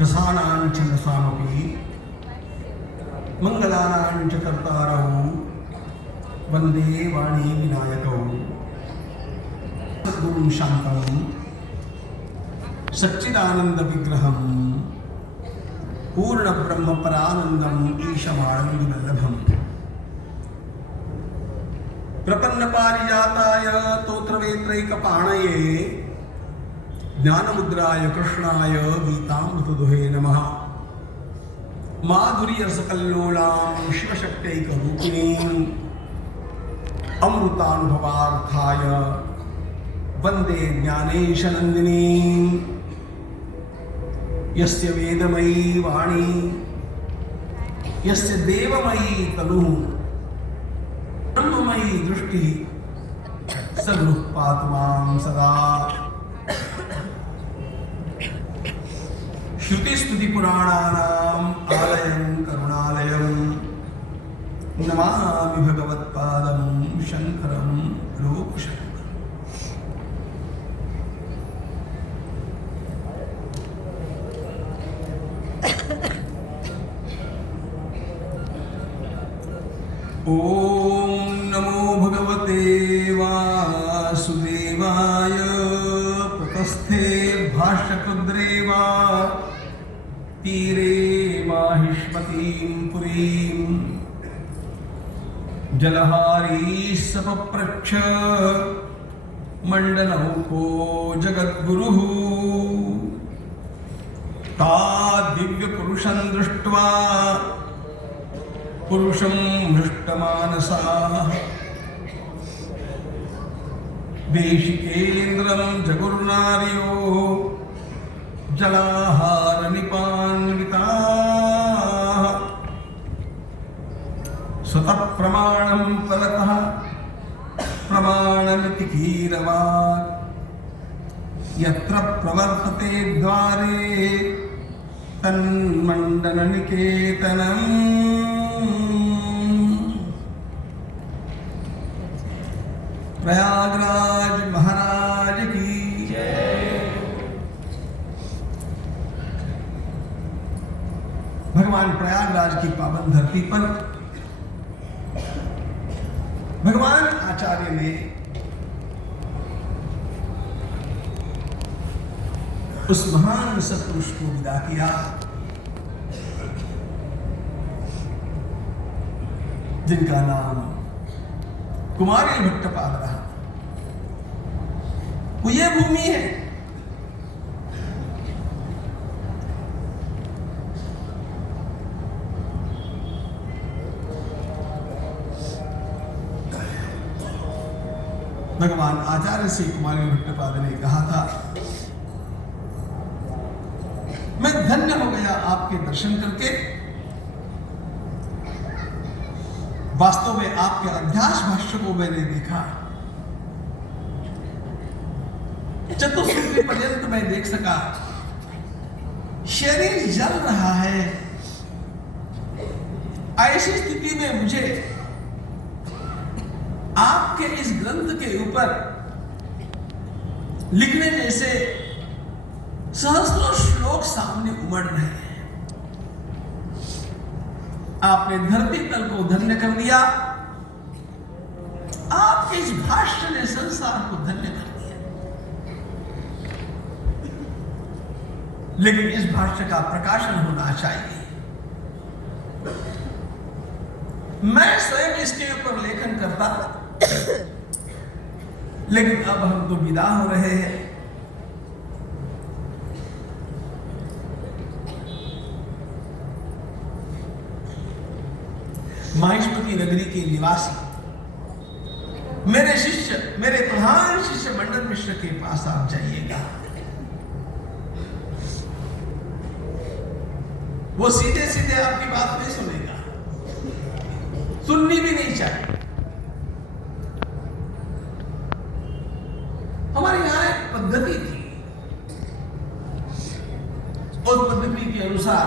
रसानां च रसामपि मंगलानां च कर्तारौ वंदे वाणी विनायकौ सद्गुरुं शान्तं सच्चिदानंद विग्रहं पूर्ण ब्रह्म परानंदम् ईशमानंदवल्लभम् प्रपन्न पारिजाताय तोत्रवेत्रैकपाणये ज्ञानमुद्राय कृष्णाय गीतामृतदुहे नमः। माधुर्यरसकल्लोलां शिवशक्त्यैकरूपिणीं अमृतानुभवार्थाय वन्दे ज्ञानेशनन्दिनीं। यस्य वेदमयी वाणी यस्य देवमयी तनुः ब्रह्ममयी दृष्टि सद्गुरुः पातु मां सदा। श्रुतिस्मृतिपुराणानाम् आलयं करुणालयं नमामि भगवत्पादं शङ्करं लोकशङ्करम्। ओम नमो भगवते वासुदेवाय प्रतस्थे भाष्यकृद्रेवा तीरे माहिष्मतीं पुरीं जलहारी सपप्रच्छ मंडनौको जगद्गुरुः ता दिव्यपुरुषं दृष्ट्वा पुरुषं हृष्टमानसाः देशिकेन्द्रं जगुर्नार्यो जलाहारनिपान्विताः स्वतः प्रमाणं परतः प्रमाणमिति कीरवात् यत्र प्रवर्तते द्वारे तन्मण्डननिकेतनम्। प्रयागराज महाराज की जय। भगवान प्रयागराज की पावन धरती पर भगवान आचार्य ने उस महान सत्पुरुष को विदा किया जिनका नाम कुमारी भट्टपाद रहा। वो ये भूमि है भगवान आचार्य से कुमारी भट्टपाद ने कहा था, मैं धन्य हो गया आपके दर्शन करके। वास्तव में आपके अध्यास भाष्य को मैंने देखा, चतुर्श्रुति पर्यंत मैं देख सका। शरीर जल रहा है। ऐसी स्थिति में मुझे आपके इस ग्रंथ के ऊपर लिखने जैसे सहस्त्रों श्लोक सामने उमड़ रहे हैं। आपने धरती तल को धन्य कर दिया। आपके इस भाष्य ने संसार को धन्य कर दिया। लेकिन इस भाष्य का प्रकाशन होना चाहिए। मैं स्वयं इसके ऊपर लेखन करता, लेकिन अब हम तो विदा हो रहे हैं। माहिष्मती नगरी के निवासी मेरे शिष्य, मेरे प्रधान शिष्य मंडन मिश्र के पास आप जाइएगा। वो सीधे सीधे आपकी बात नहीं सुनेगा, सुननी भी नहीं चाहिए। हमारे यहां एक पद्धति थी, उस पद्धति के अनुसार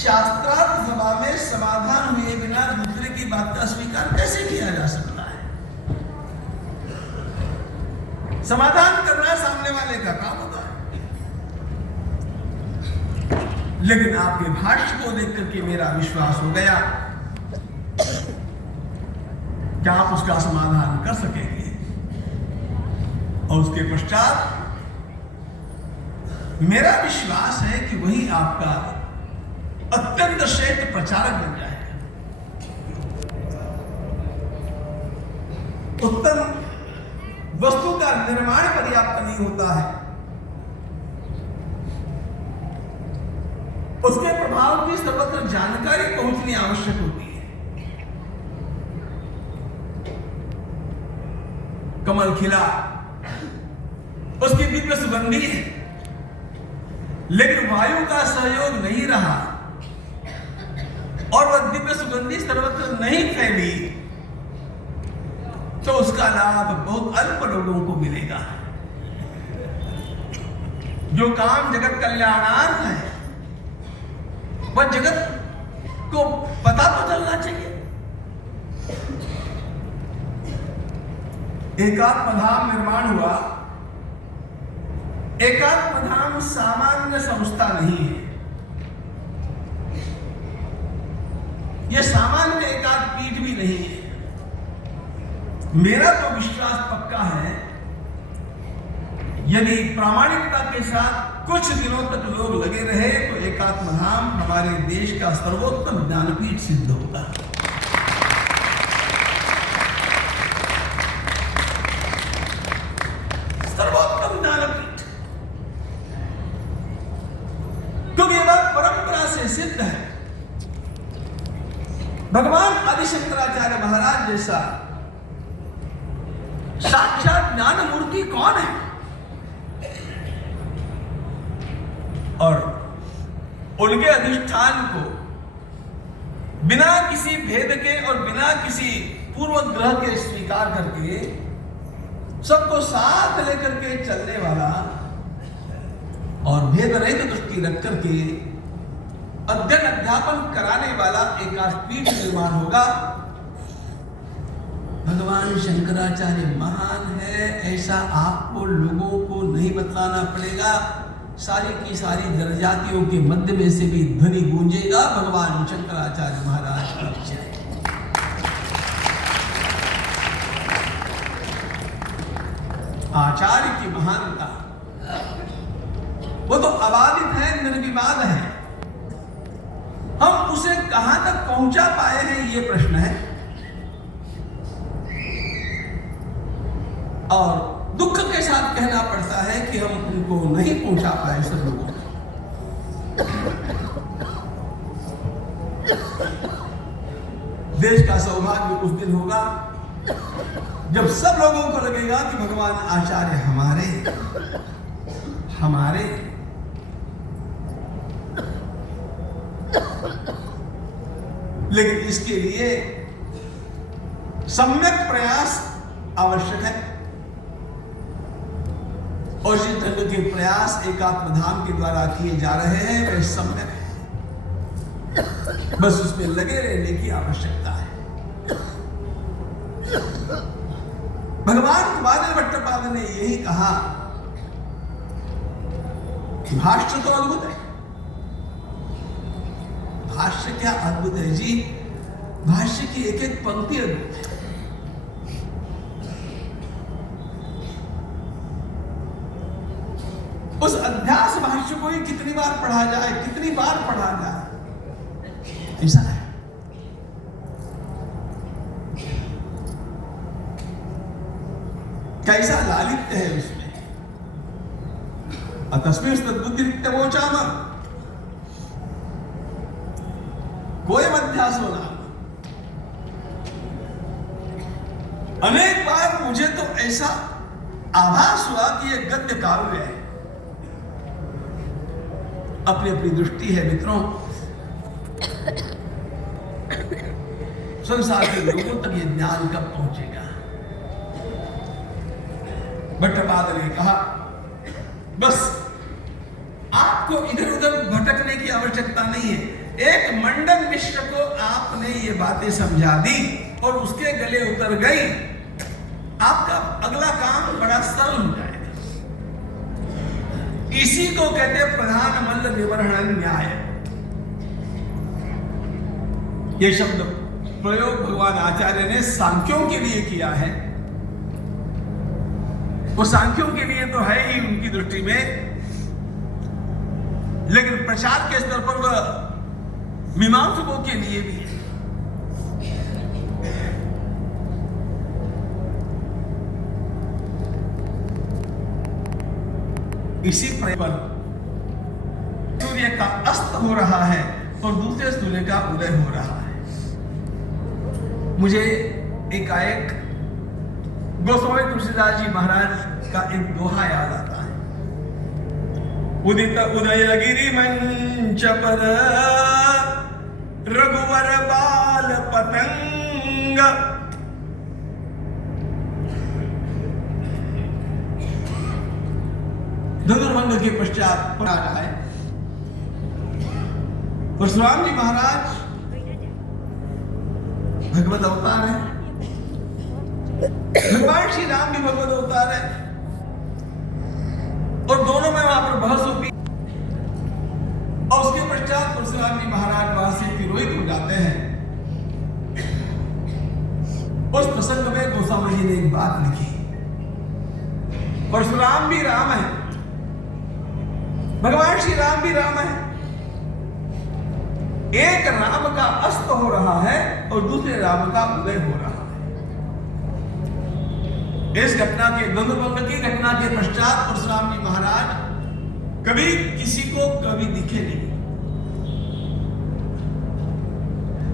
शास्त्रार्थ सभा में समाधान हुए बिना दूसरे की बात का स्वीकार कैसे किया जा सकता है? समाधान करना सामने वाले का काम होता है। लेकिन आपके भाष्य को देख करके मेरा विश्वास हो गया। क्या आप उसका समाधान कर सकेंगे? और उसके पश्चात मेरा विश्वास है कि वही आपका अत्यंत श्रेष्ठ प्रचारक बन जाएगा। उत्तम वस्तु का निर्माण पर्याप्त नहीं होता है, उसके प्रभाव की सर्वत्र जानकारी पहुंचनी आवश्यक होती है। कमल खिला, उसकी दिव्य सुगंधी है, लेकिन वायु का सहयोग नहीं रहा और वह दिव्य सुगंधी सर्वत्र नहीं फैली, तो उसका लाभ बहुत अल्प लोगों को मिलेगा। जो काम जगत कल्याणार्थ है, वह जगत को पता तो चलना चाहिए। एकात्मधाम निर्माण हुआ। एकात्मधाम सामान्य संस्था नहीं है, यह सामान्य एकात्म पीठ भी नहीं है। मेरा तो विश्वास पक्का है, यदि प्रामाणिकता के साथ कुछ दिनों तक लोग लगे रहे तो एकात्मधाम हमारे देश का सर्वोत्तम ज्ञानपीठ सिद्ध होगा। सर्वोत्तम ज्ञानपीठ, क्योंकि यह बात परंपरा से सिद्ध है। भगवान आदि शंकराचार्य महाराज जैसा साक्षात ज्ञान मूर्ति कौन है? और उनके अधिष्ठान को बिना किसी भेद के और बिना किसी पूर्वग्रह के स्वीकार करके सबको साथ लेकर के चलने वाला और भेद रहित दृष्टि रख करके अध्ययन अध्यापन कराने वाला एकात्मपीठ निर्माण होगा। भगवान शंकराचार्य महान है, ऐसा आपको लोगों को नहीं बतलाना पड़ेगा। सारी की सारी जनजातियों के मध्य में से भी ध्वनि गूंजेगा, भगवान शंकराचार्य महाराज की जय। आचार्य की महानता वो तो अबाधित है, निर्विवाद है। हम उसे कहां तक पहुंचा पाए हैं, ये प्रश्न है। और दुख के साथ कहना पड़ता है कि हम उनको नहीं पहुंचा पाए सब लोगों को। देश का सौभाग्य उस दिन होगा जब सब लोगों को लगेगा कि भगवान आचार्य हमारे लेकिन इसके लिए सम्यक प्रयास आवश्यक है। और जिस ढंग के प्रयास एकात्मधाम के द्वारा किए जा रहे हैं वे सम्यक है, बस उसमें लगे रहने की आवश्यकता है। भगवान बादल भट्टपाद ने यही कहा कि भाष्य तो अद्भुत है। भाष्य क्या अद्भुत है जी, भाष्य की एक एक पंक्ति अद्भुत है। उस अध्यास भाष्य को ही कितनी बार पढ़ा जाए, कितनी बार पढ़ा जाए, ऐसा है। कैसा लालित्य है उसमें। तस्में तद्बुद्धिरिक्तवोचाम कोई अध्यास होना। अनेक बार मुझे तो ऐसा आभास हुआ कि यह गद्य काव्य है। अपनी अपनी दृष्टि है मित्रों, संसार के लोगों तक यह ज्ञान कब पहुंचेगा। भट्टपाद ने कहा बस आपको इधर उधर भटकने की आवश्यकता नहीं है। एक मंडन मिश्र को आपने ये बातें समझा दी और उसके गले उतर गई, आपका अगला काम बड़ा सरल हो जाएगा। इसी को कहते हैं प्रधान मल्ल निवर्हण न्याय। ये शब्द प्रयोग भगवान आचार्य ने सांख्यों के लिए किया है। वो सांख्यों के लिए तो है ही उनकी दृष्टि में, लेकिन प्रचार के स्तर पर वह मीमांसकों के लिए भी है। इसी पर सूर्य का अस्त हो रहा है और दूसरे सूर्य का उदय हो रहा है। मुझे एकाएक गोस्वामी तुलसीदास जी महाराज का एक दोहा याद आता है। उदित उदयगिरि मंच पर रघुवर बाल पतंग, धनुर्भंग के पश्चात पढ़ा है परशुराम जी महाराज भगवत अवतार है, भगवान श्री राम भी भगवत अवतार है, और दोनों में वहां पर बहस होती। और उसके पश्चात परशुराम जी महाराज वहां से तिरोहित हो जाते हैं। उस प्रसंग में गोस्वामी जी ने एक बात लिखी, परशुराम भी राम है, भगवान श्री राम भी राम है, एक राम का अस्त हो रहा है और दूसरे राम का उदय हो रहा है। इस घटना के धनुर्भंग की घटना के पश्चात परशुराम जी महाराज कभी किसी को कभी दिखे नहीं।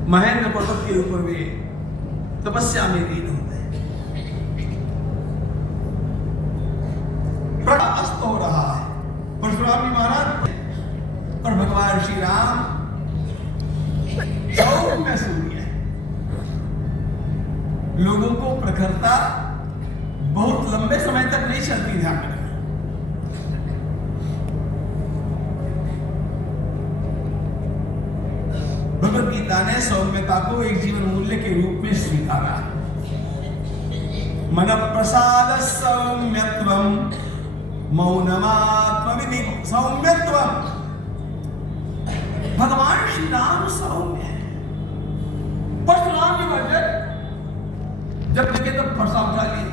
महेंद्र पर्वत के ऊपर वे तपस्या में लीन हो गए। अस्त हो रहा है परशुराम जी महाराज और भगवान श्री राम सौम्य सूर्य है। लोगों को प्रखरता बहुत लंबे समय तक नहीं चलती। ध्यान रखना, भगवद गीता ने सौम्यता को एक जीवन मूल्य के रूप में स्वीकारा। मन प्रसाद सौम्यत्वम मौनमात्मविधि सौम्यत्वम। भगवान श्री राम सौम्य है। परशुराम जी महाराज जब देखे तब फरसा उठा लिए।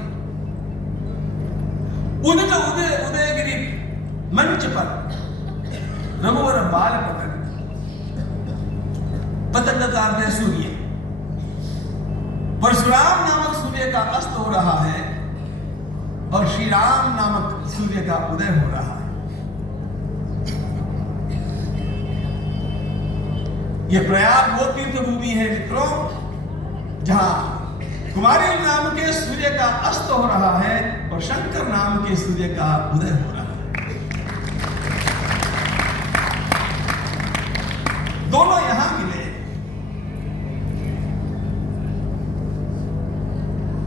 उदयगिरि मंच पर रघुवर बाल पतंग, पतंग का अर्थ है सूर्य। परशुराम नामक सूर्य का अस्त हो रहा है और श्री राम नामक सूर्य का उदय हो रहा है। यह प्रयाग वो तीर्थ भूमि है मित्रों, जहां कुमारी नाम के सूर्य का अस्त हो रहा है और शंकर नाम के सूर्य का उदय हो रहा है। दोनों यहां मिले।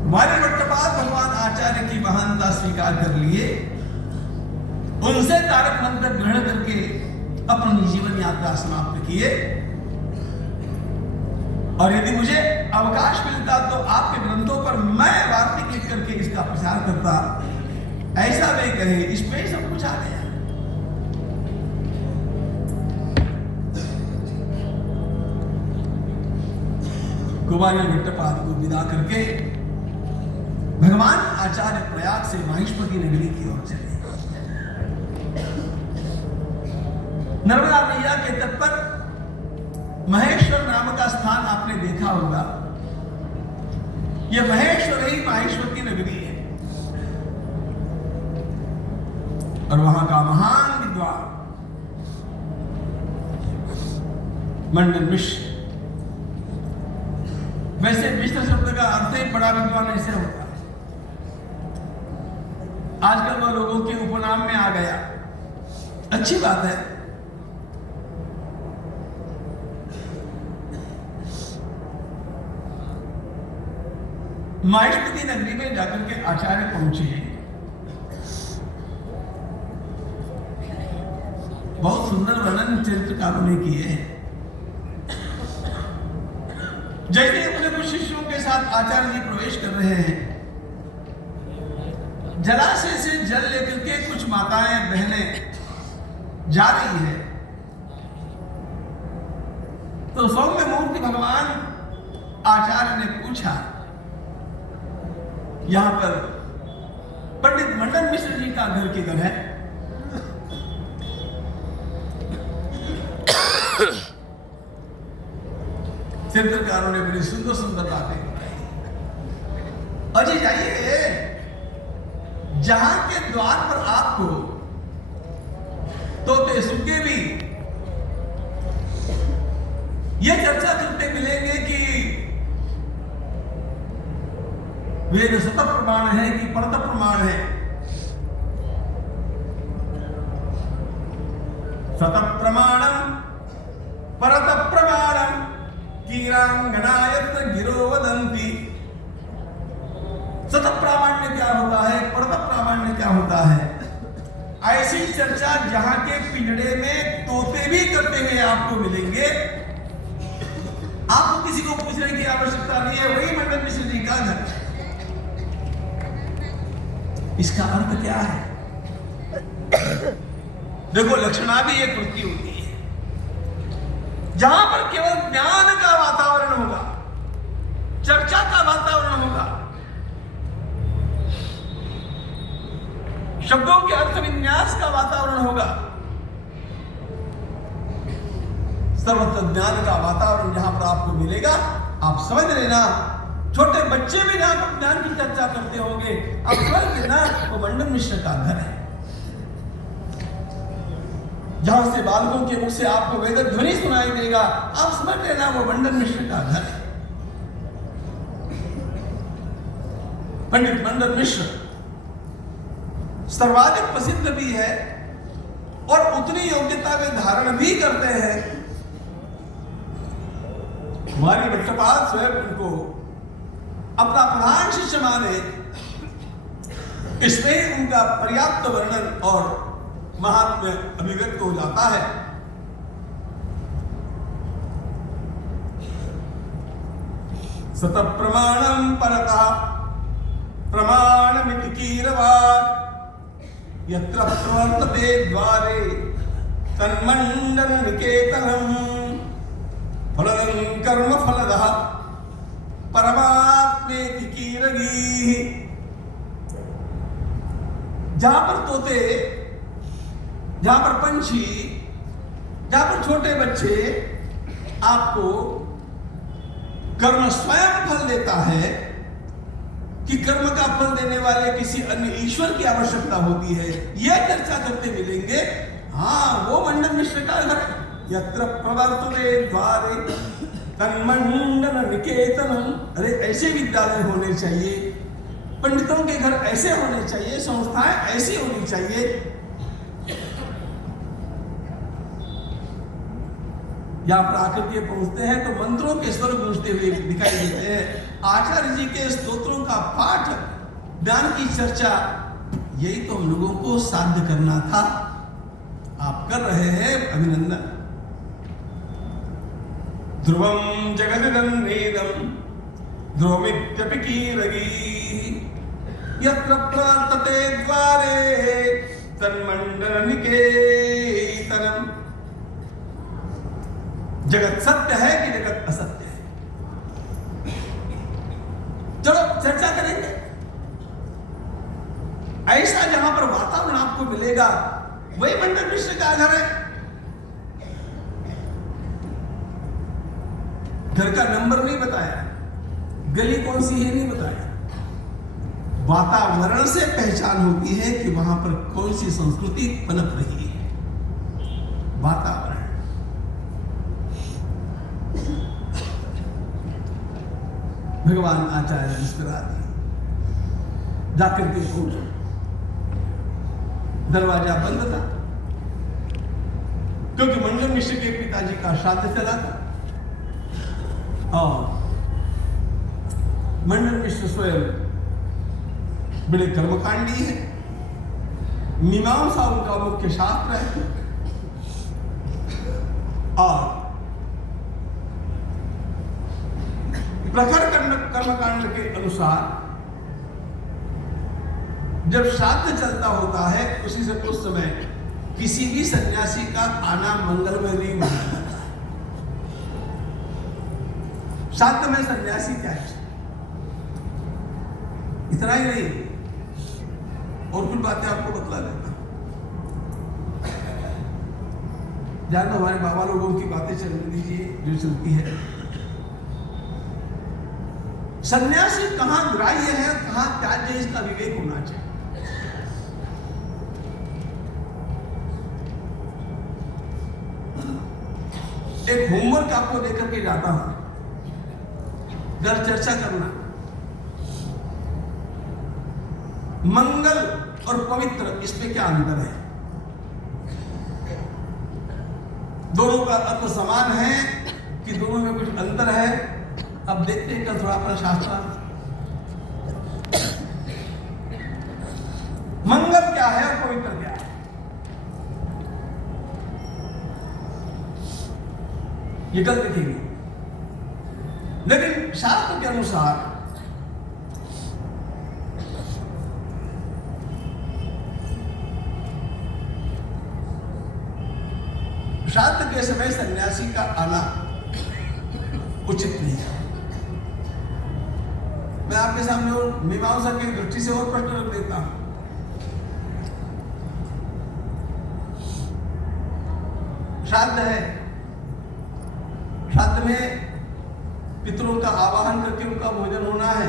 कुमारी भट्टपाद भगवान आचार्य की महानता स्वीकार कर लिए, उनसे तारक मंत्र ग्रहण करके अपनी जीवन यात्रा समाप्त किए। और यदि मुझे अवकाश मिलता तो आपके ग्रंथों पर मैं वार्तिक लिख करके इसका प्रचार करता। ऐसा वे कहे, इसमें सब कुछ आ गया। कुमारी भट्टपाद को विदा करके भगवान आचार्य प्रयाग से माहिष्मती नगरी की ओर चले। नर्मदा मैया के तट पर महेश्वर नाम का स्थान आपने देखा होगा। यह महेश्वर ही माहेश्वती नगरी है और वहां का महान विद्वान मंडन मिश्र, वैसे मिश्र शब्द का अर्थ ही बड़ा विद्वान ऐसे होता है। आजकल वह लोगों के उपनाम में आ गया, अच्छी बात है। माहिष्मती नगरी में जाकर के आचार्य पहुंचे हैं। बहुत सुंदर वर्णन चरित्रकारों ने किए हैं। जैसे अपने कुछ शिष्यों के साथ आचार्य जी प्रवेश कर रहे हैं, जलाशय से जल लेकर के कुछ माताएं बहनें जा रही है। तो सौम्य मूर्ति भगवान आचार्य ने पूछा, यहां पर पंडित मंडन मिश्र जी का घर किधर है? चित्रकारों ने बड़ी सुंदर सुंदर बातें बताई। अजय जाइए, जहां के द्वार पर आपको तोते सुग्गे भी ये चर्चा करते मिलेंगे कि वेद सत प्रमाण है कि परत प्रमाण है। सत प्रमाणम परत प्रमाणम कीरांगनायत गिरो वदंती। सत प्रामाण्य क्या होता है, परत प्रामाण्य क्या होता है, ऐसी चर्चा जहां के पिंजड़े में तोते भी करते हुए आपको मिलेंगे। आपको किसी को पूछने की आवश्यकता नहीं है, वही मंडन मिश्र जी का घर। इसका अर्थ क्या है? देखो, लक्षणा भी एक वृत्ति होती है जहां पर केवल ज्ञान का वातावरण होगा, चर्चा का वातावरण होगा, शब्दों के अर्थ विन्यास का वातावरण होगा, सर्वत्र ज्ञान का वातावरण जहां पर आपको मिलेगा, आप समझ लेना। छोटे बच्चे भी जहां पर ज्ञान की चर्चा करते होंगे, आप समझ लेना वो मंडन मिश्र का घर है। जहां से बालकों के मुख से आपको वेद ध्वनि सुनाई देगा, आप समझ लेना वो मंडन मिश्र का घर है। पंडित मंडन मिश्र सर्वाधिक प्रसिद्ध भी है और उतनी योग्यता वे धारण भी करते हैं। हमारी भट्टपाल स्वयं उनको अपना प्रधान शिष्य माने, इसमें उनका पर्याप्त वर्णन और महात्म्य अभिव्यक्त हो जाता है। सत प्रमाणम परतः प्रमाणमिति कीरवात् यत्र प्रवर्तते द्वारे तन्मण्डन निकेतनम् फलनं कर्म फलदः परमात्मेति कीरगी। जहां पर तोते, जहां पर पंछी, जहां पर छोटे बच्चे आपको कर्म स्वयं फल देता है कि कर्म का फल देने वाले किसी अन्य ईश्वर की आवश्यकता होती है, यह चर्चा करते मिलेंगे। हाँ, वो मंडन मिश्र का घर है। यत्र प्रवर्तते द्वारे तन्मण्डन निकेतनम। अरे, ऐसे विद्यालय होने चाहिए, पंडितों के घर ऐसे होने चाहिए, संस्थाएं ऐसी होनी चाहिए। यहां पर आकर के पहुंचते हैं तो मंत्रों के स्वर गूंजते हुए दिखाई देते हैं। आचार्य जी के स्तोत्रों का पाठ, ज्ञान की चर्चा, यही तो हम लोगों को साध्य करना था। आप कर रहे हैं, अभिनंदन। ध्रुवम जगदिदन्नेदम ध्रुवमित्यपि कीरगी यत्र प्रवर्तते द्वारे तन्मण्डन निकेतनम्। जगत सत्य है कि जगत असत्य है? चलो चर्चा करेंगे। ऐसा जहां पर वातावरण आपको मिलेगा, वही मंडन मिश्र का घर है। घर का नंबर नहीं बताया, गली कौन सी है नहीं बताया। वातावरण से पहचान होती है कि वहां पर कौन सी संस्कृति पनप रही है। वातावरण। भगवान आचार्य मुस्कुरा दिए। जाकर के खोलो, दरवाजा बंद था क्योंकि मंडन मिश्र के पिताजी का श्राद्ध चला था और मंडन मिश्र स्वयं बड़े कर्मकांडी है। मीमांसा उनका मुख्य शास्त्र है और प्रखर कर्मकांड के अनुसार जब श्राद्ध चलता होता है, उसी से उस समय किसी भी सन्यासी का आना मंगलमय नहीं माना जाता। शांत में सन्यासी चाहिए। इतना ही नहीं, और कुछ बातें आपको बतला देता। जान दो, हमारे बाबा लोगों की बातें चलने दीजिए जो चलती है। सन्यासी कहां ग्राह्य है, कहां त्याज्य है, इसका विवेक होना चाहिए। एक होमवर्क आपको लेकर के जाता हूं, घर चर्चा करना। मंगल और पवित्र, इसमें क्या अंतर है? दोनों का अर्थ समान है कि दोनों में कुछ अंतर है? अब देखते हैं कल थोड़ा अपना शास्त्र। मंगल क्या है और पवित्र क्या है? ये कल देखेंगे। लेकिन शास्त्र के अनुसार श्राद्ध के समय सन्यासी का आना उचित नहीं है। मैं आपके सामने और मीमांसा की दृष्टि से और प्रश्न रख देता हूं। श्राद्ध है, श्राद्ध में पितरों का आवाहन करके उनका भोजन होना है।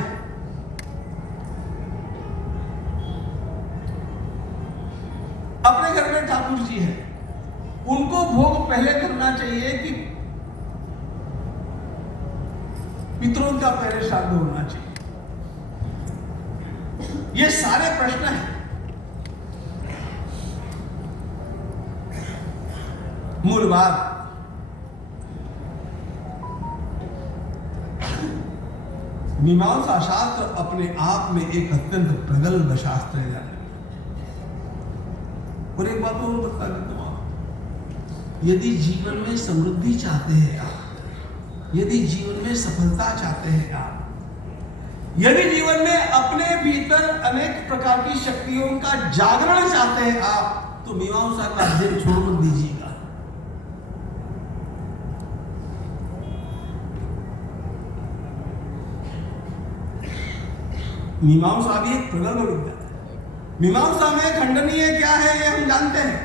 अपने घर में ठाकुर जी है, उनको भोग पहले करना चाहिए कि पितरों का पहले श्राद्ध होना चाहिए? ये सारे प्रश्न हैं। मूल बात, मीमांसा शास्त्र अपने आप में एक अत्यंत प्रगल्भ शास्त्र है। और एक बात और बता देता हूं, यदि जीवन में समृद्धि चाहते हैं आप, यदि जीवन में सफलता चाहते हैं आप, यदि जीवन में अपने भीतर अनेक प्रकार की शक्तियों का जागरण चाहते हैं आप, तो मीमांसा का अध्ययन छोड़ मत दीजिएगा। मीमांसा भी एक प्रगल्भ विद्या है। मीमांसा में खंडनीय क्या है ये हम जानते हैं,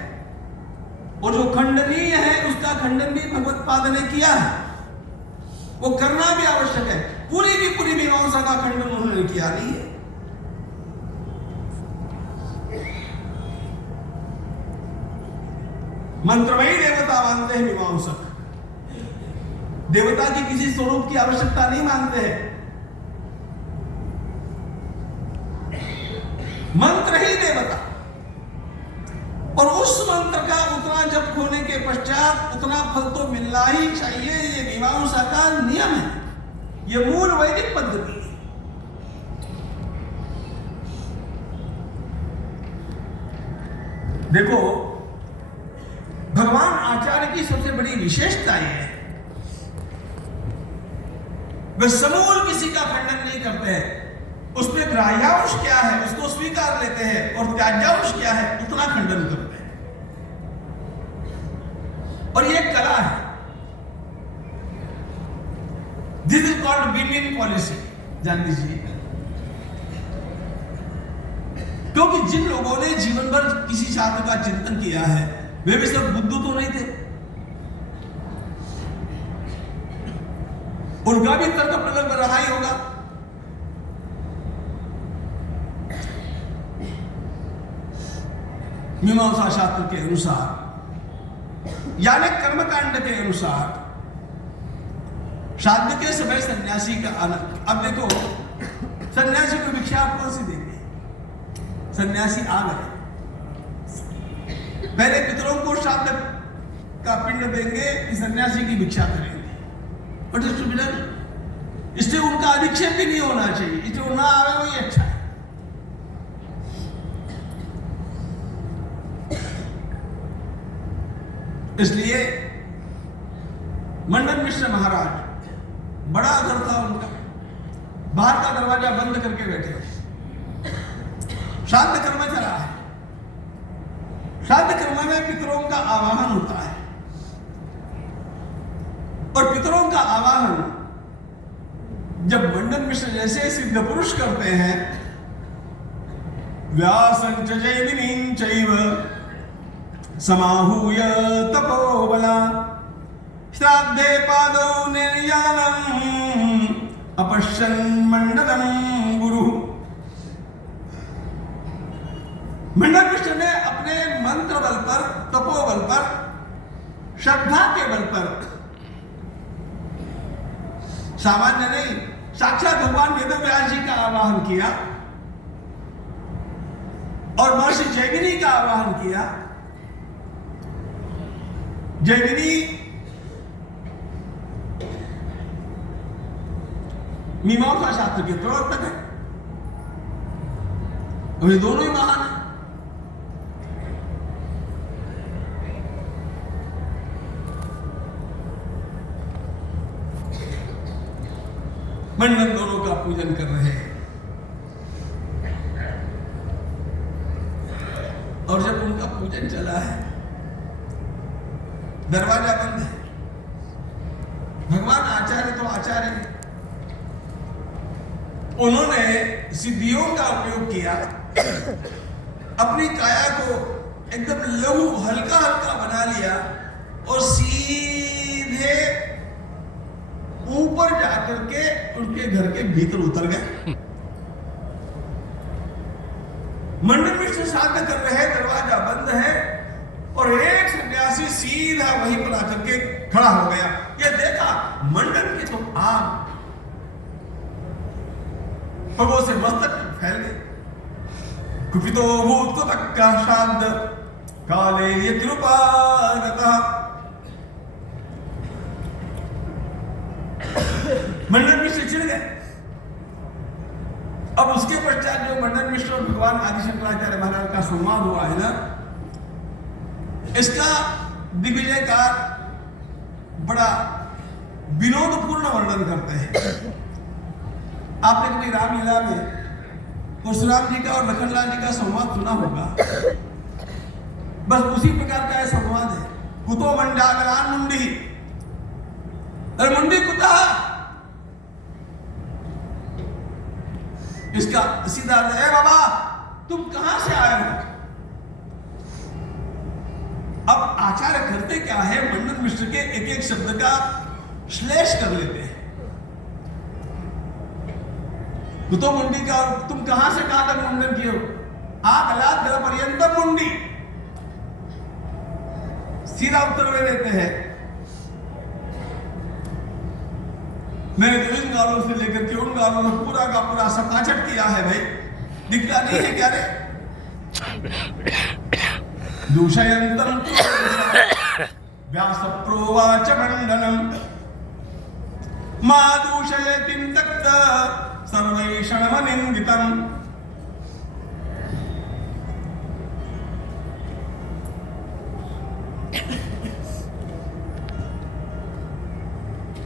और जो खंडनीय है उसका खंडन भी भगवत्पाद ने किया है, वो करना भी आवश्यक है। पूरी की पूरी मीमांसा का खंडन उन्होंने किया नहीं है। मंत्रमयी देवता मानते हैं मीमांसक, देवता की किसी स्वरूप की आवश्यकता नहीं मानते हैं। मंत्र ही देवता, और उस मंत्र का उतना जप होने के पश्चात उतना फल तो मिलना ही चाहिए। ये मीमांसा का नियम है, ये मूल वैदिक पद्धति है। देखो, भगवान आचार्य की सबसे बड़ी विशेषता यह है, वे समूल किसी का खंडन नहीं करते हैं। उसमें ग्राह्यांश क्या है उसको स्वीकार लेते हैं, और त्याज्यांश क्या है उतना खंडन करते हैं। और ये कला है, this is called win-win policy, जान लीजिए। क्योंकि जिन लोगों ने जीवन भर किसी शास्त्र का चिंतन किया है, वे भी सब बुद्धू तो नहीं थे। उनका भी तर्क प्रगल्भ रहा ही होगा। मीमांसा शास्त्र के अनुसार, यानी कर्मकांड के अनुसार, श्राद्ध के समय सन्यासी का आना। अब देखो, सन्यासी को भिक्षा आप कौन सी देंगे? सन्यासी आ गए, पहले पितरों को श्राद्ध का पिंड देंगे कि सन्यासी की भिक्षा करेंगे? बट इससे उनका अधिक्षेप भी नहीं होना चाहिए, इससे वो ना आवे वही अच्छा है। इसलिए मंडन मिश्र महाराज, बड़ा घर था उनका, बाहर का दरवाजा बंद करके बैठे, श्राद्ध कर्म चला है। श्राद्ध कर्म में पितरों का आवाहन होता है, और पितरों का आवाहन जब मंडन मिश्र जैसे सिद्ध पुरुष करते हैं, व्यासं च जैमिनीं चैव समाहूय तपोबला श्राद्धे पादौ निर्यानम् अपश्यन् मंडनं गुरु। मंडन मिश्र ने अपने मंत्र बल पर, तपोबल पर, श्रद्धा के बल पर, सामान्य नहीं, साक्षात भगवान वेदव्यास जी का आवाहन किया और महर्षि जैमिनी का आवाहन किया। जैमिनी मीमांसा शास्त्र के प्रवर्तक है और ये दोनों ही महान हैं। मंडन दोनों का पूजन कर रहे हैं और जब उनका पूजन चला है, दरवाजा बंद है। भगवान आचार्य तो आचार्य हैं, उन्होंने सिद्धियों का उपयोग किया, अपनी काया को एकदम लघु हल्का हल्का बना लिया और सीधे ऊपर जाकर के उनके घर के भीतर उतर गए। मंडन मिश्र श्राद्ध कर रहे हैं, दरवाजा बंद है और एक सन्यासी सीधा वहीं पर आकर के खड़ा हो गया। ये देखा मंडन की तो आग पगों से मस्तक फैल गई। कुपितो भूत तक्का श्राद्ध काले ये तिरुपागता। मंडन मिश्र चिढ़ गए। अब उसके पश्चात जो मंडन मिश्र और भगवान आदि शंकराचार्य महाराज का संवाद हुआ है ना, इसका दिग्विजय का बड़ा विनोदपूर्ण वर्णन करते हैं। आपने कभी रामलीला में परशुराम जी का और लखनलाल जी का संवाद सुना होगा, बस उसी प्रकार का यह संवाद है। कुतो मंडागलान मुंडी, अरे मुंडी कुत्ता। इसका सीधा है, बाबा तुम कहां से आए हो? अब आचार्य करते क्या है, मंडन मिश्र के एक एक शब्द का श्लेष कर लेते हैं। कुतो मुंडी का, तुम कहां से कहां तक मुंडन किए हो? आगलात गल पर्यंतम मुंडी। सीधा उत्तर वे देते हैं, मैंने तो इन गालों से लेकर के उन गालों में पूरा का पूरा सकाचट किया है भाई, दिखता नहीं है क्या रे? दूषयंतरं व्यास प्रोवाच मंडनम मा दूषयतिं तक्त सर्वैषणमनिन्दितम्।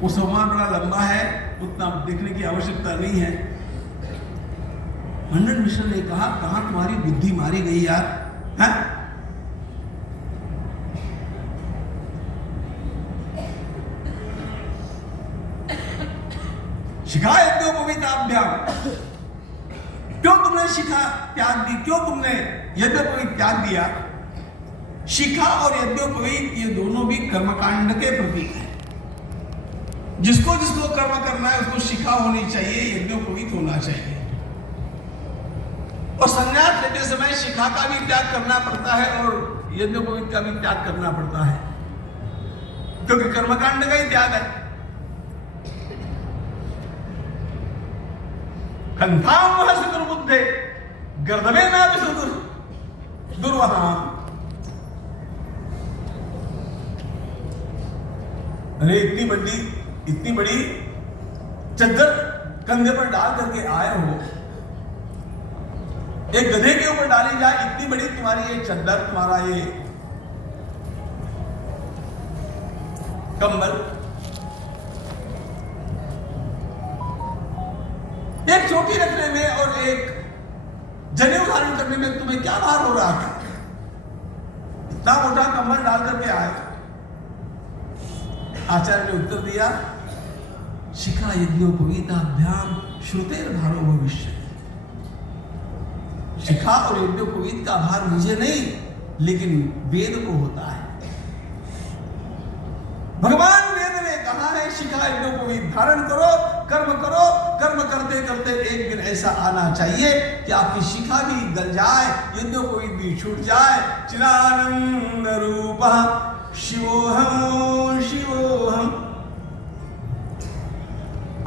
वो संवाद बड़ा लंबा है, उतना देखने की आवश्यकता नहीं है। मंडन मिश्र ने कहा, कहां तुम्हारी बुद्धि मारी गई यार, है? शिखा यज्ञोपवीताभ्याम, क्यों तुमने शिखा त्याग दी? क्यों तुमने यज्ञोपवीत त्याग दिया? शिखा और यज्ञोपवीत ये दोनों भी कर्मकांड के प्रतीक हैं। जिसको जिसको कर्म करना है उसको शिखा होनी चाहिए, यज्ञोपवीत होना चाहिए। और संन्यास लेते समय शिखा का भी त्याग करना पड़ता है और यज्ञोपवीत का भी त्याग करना पड़ता है, क्योंकि कर्मकांड का ही त्याग है। कंथाम वह दुर्बुद्धे गर्दमे ना दुर्वहा। अरे इतनी बड़ी चद्दर कंधे पर डाल करके आए हो, एक गधे के ऊपर डाली जाए इतनी बड़ी तुम्हारी ये चद्दर, तुम्हारा ये कंबल, एक चोटी रखने में और एक जनेऊ धारण करने में तुम्हें क्या भार हो रहा था? इतना मोटा कंबल डाल करके आए। आचार्य ने उत्तर दिया, शिखा यज्ञोपवीताभ्याम श्रुतेर्भारो भविष्य। शिखा और यज्ञोपवीत का भार मुझे नहीं, लेकिन वेद को होता है। भगवान वेद में कहा है शिखा यज्ञोपवीत धारण करो, कर्म करो, कर्म करते करते एक दिन ऐसा आना चाहिए कि आपकी शिखा भी गल जाए, यज्ञोपवीत भी छूट जाए। चिदानंद रूपः शिवोहम शिवोहम।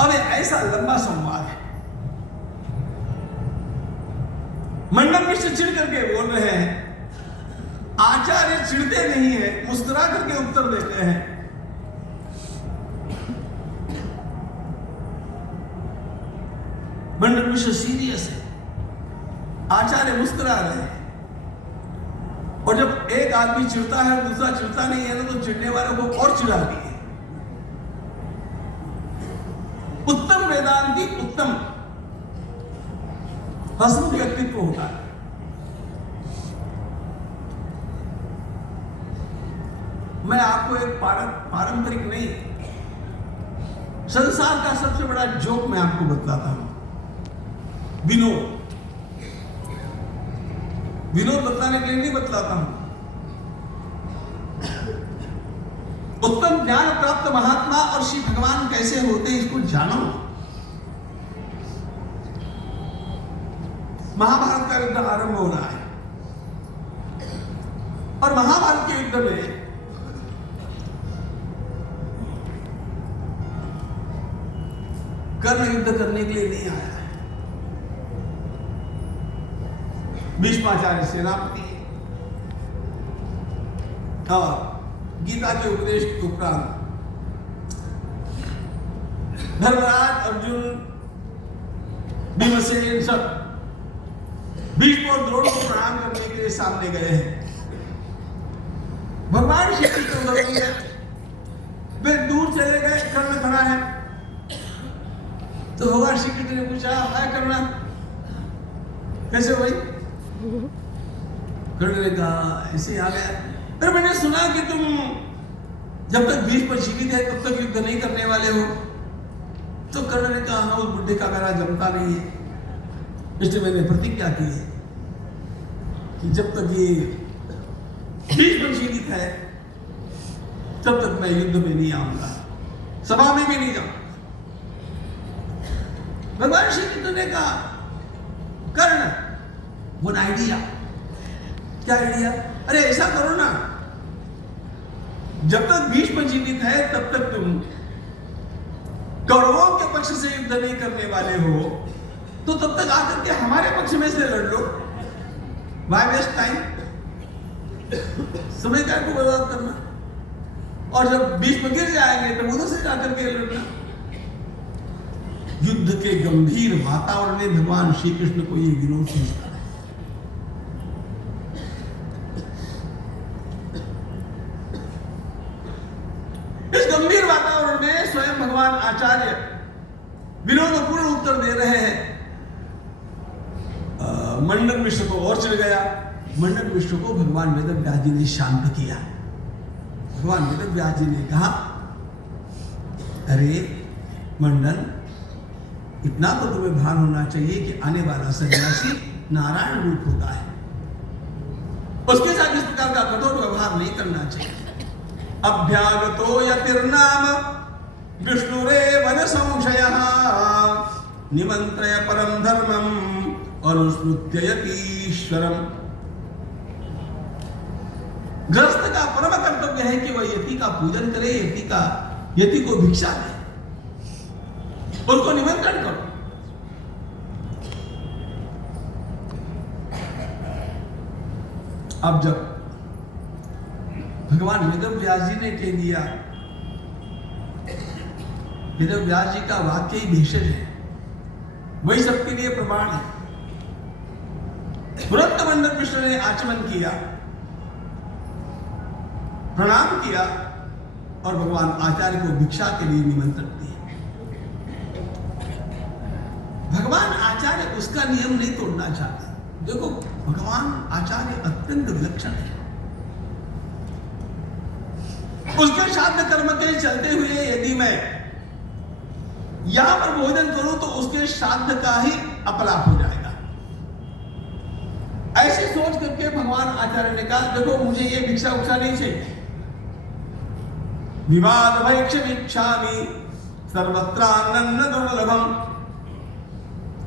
अब ऐसा लंबा संवाद है। मंडन मिश्र चिढ़ करके बोल रहे हैं, आचार्य चिढ़ते नहीं है, मुस्कुरा करके उत्तर देते हैं। मंडन मिश्र सीरियस है, आचार्य मुस्कुरा रहे हैं। और जब एक आदमी चिढ़ता है दूसरा चिढ़ता नहीं है ना, तो चिढ़ने वालों को और चिढ़ा दिए। उत्तम वेदांती उत्तम हसमुख व्यक्तित्व होता है। मैं आपको एक पारंपरिक नहीं, संसार का सबसे बड़ा जोक मैं आपको बतलाता हूं। विनोद बतलाने के लिए नहीं बतलाता हूं। उत्तम ज्ञान प्राप्त महात्मा और श्री भगवान कैसे होते हैं इसको जानो। महाभारत का युद्ध आरंभ हो रहा है और महाभारत के युद्ध में कर्ण युद्ध करने के लिए नहीं आया है। भीष्माचार्य सेनापति और गीता के उपदेश के उपरांत धर्मराज, अर्जुन, भीमसेन सब भीष्म और द्रोण को प्रणाम करने के लिए सामने गए हैं। भगवान श्री कृष्ण वे दूर चले गए, कर्ण खड़ा है। तो भगवान श्री कृष्ण ने पूछा, हाय करना, कैसे हो भाई? कर्ण ने कहा ऐसे आ गया। अरे मैंने सुना कि तुम जब तक भीष्म जीवित है तब तक युद्ध नहीं करने वाले हो। तो कर्ण ने कहा, हाँ, उस बुढ़े का मेरा जमता नहीं है, इसलिए मैंने प्रतिज्ञा की है कि जब तक ये भीष्म जीवित है तब तक मैं युद्ध में नहीं आऊंगा, सभा में भी नहीं जाऊंगा। भगवान श्री कृष्ण ने कहा, कर्ण, वन आइडिया। क्या आइडिया? अरे ऐसा करो ना, जब तक भीष्म जीवित है तब तक तुम कौरवों के पक्ष से युद्ध नहीं करने वाले हो, तो तब तक आकर के हमारे पक्ष में से लड़ लो। Why waste time? समय का को बर्बाद करना। और जब भीष्म गिर जाएंगे तब उधर से जाकर के लड़ना। युद्ध के गंभीर वातावरण में भगवान श्री कृष्ण को ये विनोद समझता है। इस गंभीर वातावरण में स्वयं भगवान आचार्य विनोदपूर्ण उत्तर दे रहे हैं। मंडन मिश्र को और चढ़ गया। मंडन मिश्र को भगवान वेदव्यास जी ने शांत किया। भगवान वेदव्यास जी ने कहा, अरे मंडन, इतना तो तुम्हें भान होना चाहिए कि आने वाला सन्यासी नारायण रूप होता है, उसके साथ इस प्रकार का कठोर व्यवहार नहीं करना चाहिए। अभ्यागतो यतिर्नाम विष्णुरेव न संशयः निमंत्रय परम धर्मम अनुस्मृत्य यतीश्वरम। गृहस्थ का परम कर्तव्य है कि वह यति का पूजन करे, यति को भिक्षा दे, उनको निमंत्रण करो। अब जब भगवान वेदव्यास जी ने कह दिया, वेदव्यास जी का वाक्य ही भेषज है, वही सबके लिए प्रमाण है। तुरंत मंडन मिश्र ने आचमन किया, प्रणाम किया और भगवान आचार्य को भिक्षा के लिए निमंत्रण दिया। भगवान आचार्य उसका नियम नहीं तोड़ना चाहते। देखो, भगवान आचार्य अत्यंत विलक्षण है। उसके श्राद्ध कर्म के चलते हुए यदि मैं यहां पर भोजन करूं तो उसके श्राद्ध का ही अपलाप हो जाएगा। ऐसे सोच करके भगवान आचार्य ने कहा देखो मुझे ये भिक्षा उक्षा नहीं चाहिए। विवाद भैक्षमिच्छामि सर्वत्र अन्न दुर्लभम,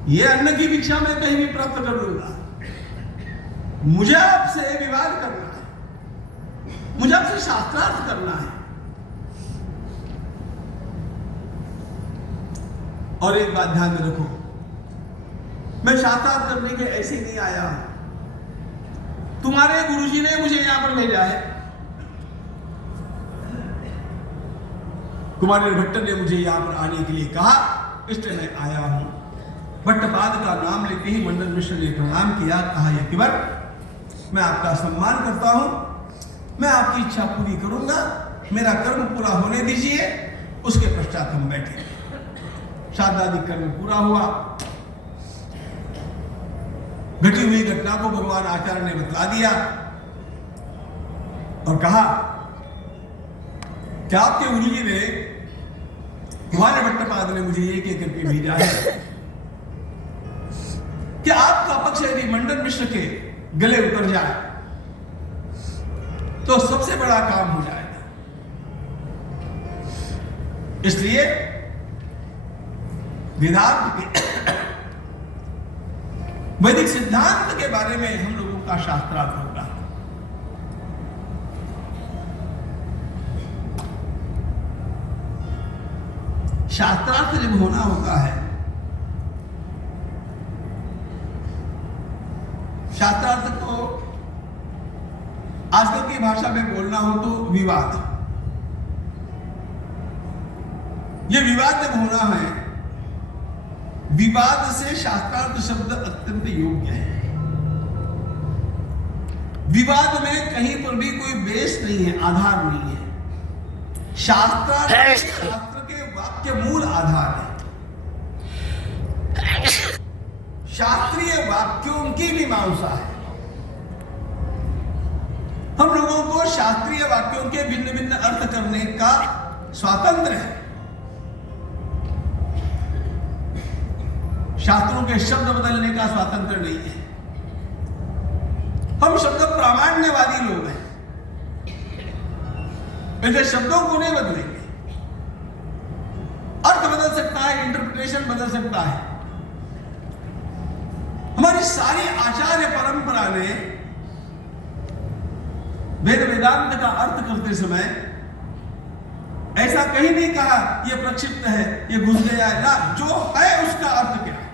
ये अन्न की भिक्षा मैं कहीं भी प्राप्त कर लूंगा, मुझे आपसे विवाद करना है, मुझे आपसे शास्त्रार्थ करना है। और एक बात ध्यान में रखो, मैं शास्त्रार्थ करने के ऐसे ही नहीं आया हूं, तुम्हारे गुरुजी ने मुझे यहां पर भेजा है, कुमार भट्ट ने मुझे यहां पर आने के लिए कहा, इसलिए मैं आया हूं। भट्टपाद का नाम लेते ही मंडन मिश्र ने प्रणाम किया, कहा यतिवर मैं आपका सम्मान करता हूं, मैं आपकी इच्छा पूरी करूंगा, मेरा कर्म पूरा होने दीजिए, उसके पश्चात हम बैठे। श्राद्धादि कर्म पूरा हुआ, घटी हुई घटना को भगवान आचार्य ने बतला दिया और कहा कि आपके गुरुजी ने कुमार भट्टपाद ने मुझे ये कह करके भेजा है कि आपका पक्ष यदि मंडन मिश्र के गले उतर जाए तो सबसे बड़ा काम हो जाएगा। इसलिए वेदांत के वैदिक सिद्धांत के बारे में हम लोगों का शास्त्रार्थ होगा। शास्त्रार्थ जब होना होता है, शास्त्रार्थ को आजकल की भाषा में बोलना हो तो विवाद, ये विवाद जब होना है, विवाद से शास्त्रार्थ शब्द अत्यंत योग्य है। विवाद में कहीं पर भी कोई बेस नहीं है, आधार नहीं है। शास्त्र के वाक्य मूल आधार है। शास्त्रीय वाक्यों की मीमांसा है। हम लोगों को शास्त्रीय वाक्यों के भिन्न भिन्न अर्थ करने का स्वातंत्र्य है। शास्त्रों के शब्द बदलने का स्वातंत्र्य नहीं है। हम शब्द प्रामाण्यवादी लोग हैं, ऐसे शब्दों को नहीं बदलेंगे। अर्थ बदल सकता है, इंटरप्रिटेशन बदल सकता है। हमारी सारी आचार्य परंपरा ने वेद वेदांत का अर्थ करते समय ऐसा कहीं नहीं कहा ये प्रक्षिप्त है, ये घुस गया है, ना, जो है उसका अर्थ क्या है।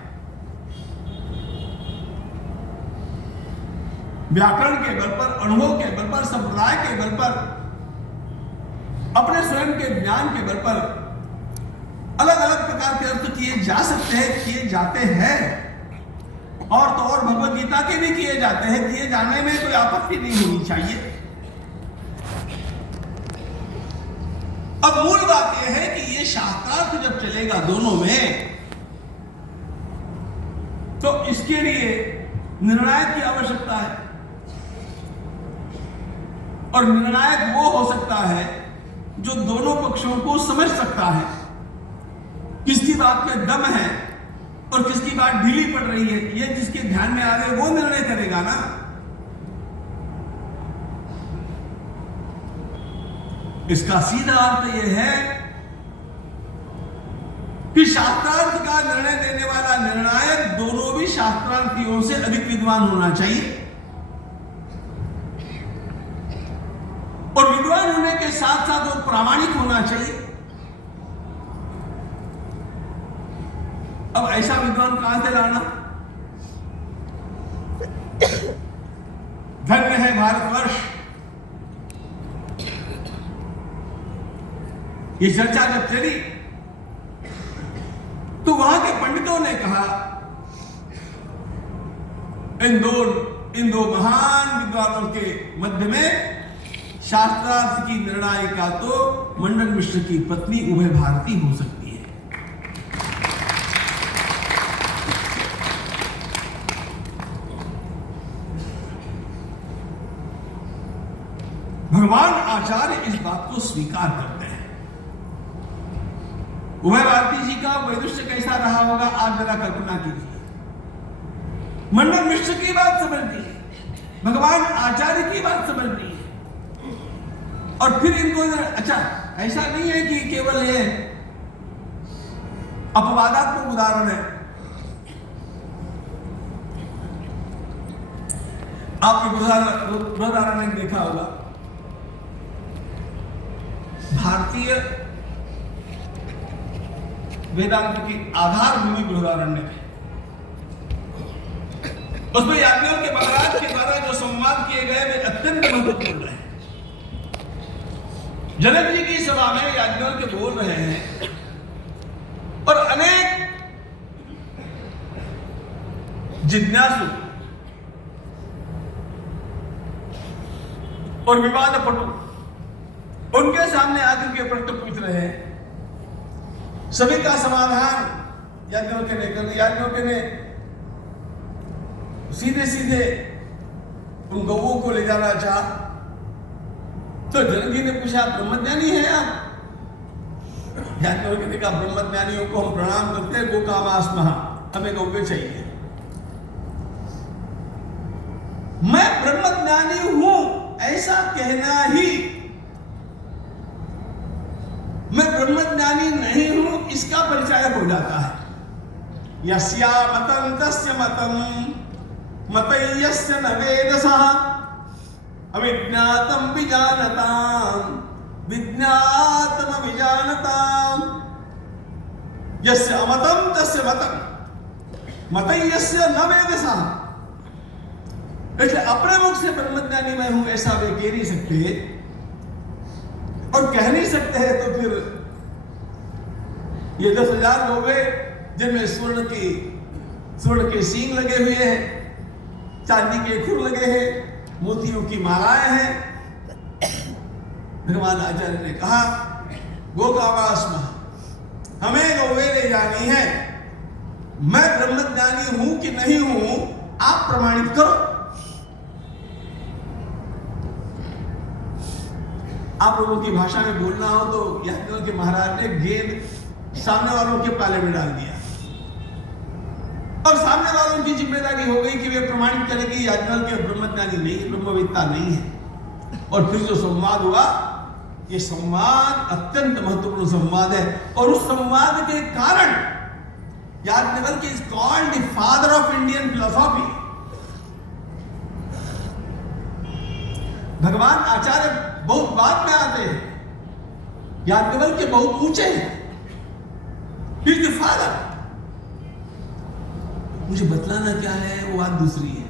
व्याकरण के बल पर, अनुभव के बल पर, संप्रदाय के बल पर, अपने स्वयं के ज्ञान के बल पर अलग अलग प्रकार के अर्थ किए जा सकते हैं, किए जाते हैं, और तो और भगवद गीता के भी किए जाते हैं। किए जाने में कोई आपत्ति नहीं होनी चाहिए। अब मूल बात यह है कि ये शास्त्रार्थ जब चलेगा दोनों में, तो इसके लिए निर्णायक की आवश्यकता है। और निर्णायक वो हो सकता है जो दोनों पक्षों को समझ सकता है, किसकी बात में दम है और किसकी बात ढीली पड़ रही है, ये जिसके ध्यान में आ गए वो निर्णय करेगा ना। इसका सीधा अर्थ यह है कि शास्त्रार्थ का निर्णय देने वाला निर्णायक दोनों भी शास्त्रार्थियों से अधिक विद्वान होना चाहिए, और विद्वान होने के साथ साथ वो प्रामाणिक होना चाहिए। अब ऐसा विद्वान कहां से लाना? धन्य है भारतवर्ष। ये चर्चा जब चली तो वहां के पंडितों ने कहा इन दो महान विद्वानों के मध्य में शास्त्रार्थ की निर्णायिका तो मंडन मिश्र की पत्नी उभय भारती हो सकती है। भगवान आचार्य इस बात को स्वीकार करते हैं। उभय भारती जी का वैदुष्य कैसा रहा होगा, आप जरा कल्पना कीजिए। मंडन मिश्र की बात समझ लीजिए, भगवान आचार्य की बात समझ लीजिए, और फिर इनको अच्छा, ऐसा नहीं है कि केवल ये अपवादात्मक उदाहरण है। आपने बृहदारण्य देखा होगा, भारतीय वेदांत की आधार भूमि बृहदारण्य है। उसमें याज्ञवल्क्य महाराज के द्वारा जो संवाद किए गए वे अत्यंत महत्वपूर्ण है। जनक जी की सभा में याज्ञवल्क्य बोल रहे हैं और अनेक जिज्ञासु और विवाद पटु उनके सामने आकर के प्रश्न पूछ रहे हैं। सभी का समाधान याज्ञवल्क्य ने कर दिया। याज्ञवल्क्य ने सीधे सीधे उन गौओं को ले जाना चाहा, तो जनक जी ने पूछा, ब्रह्मज्ञानी है आप? याज्ञवल्क्य ने कहा, ब्रह्मज्ञानियों को हम प्रणाम करते हैं, गो कामास्मः, हमें गौवे चाहिए। मैं ब्रह्मज्ञानी हूं ऐसा कहना ही, मैं ब्रह्मज्ञानी नहीं हूं इसका परिचय हो जाता है। यस्या मतम तस्य मतम मतयस्य न वेदसः अविज्ञातम विजानताम विज्ञातम विजानताम। यस्य अमतम तस्य मतम मतयस्य न वेदसः। इसलिए अपने मुख से ब्रह्मज्ञानी मैं हूं ऐसा वे कह नहीं सकते, और कह नहीं सकते हैं तो फिर ये 10,000 गौवे जिनमें स्वर्ण के सींग लगे हुए हैं, चांदी के खुर लगे हैं, मोतियों की मालाएं हैं। भगवान आचार्य ने कहा, गो कामास्मः, हमें गौवे ले जानी है। मैं ब्रह्मज्ञानी हूं कि नहीं हूं आप प्रमाणित करो। आप लोगों की भाषा में बोलना हो तो याज्ञवल्क्य महाराज ने गेंद सामने वालों के पाले में डाल दिया, और सामने वालों की जिम्मेदारी हो गई कि वे प्रमाणित करें कि याज्ञवल्क्य ब्रह्मज्ञानी नहीं, ब्रह्मवेत्ता नहीं है। और फिर जो संवाद हुआ, ये संवाद अत्यंत महत्वपूर्ण संवाद है, और उस संवाद के कारण Yajnavalkya is called the father of Indian philosophy. भगवान आचार्य बहुत बाद में आते हैं, याज्ञवल्क्य बहुत ऊंचे हैं, ही इज द फादर। मुझे बतलाना क्या है वो बात दूसरी है।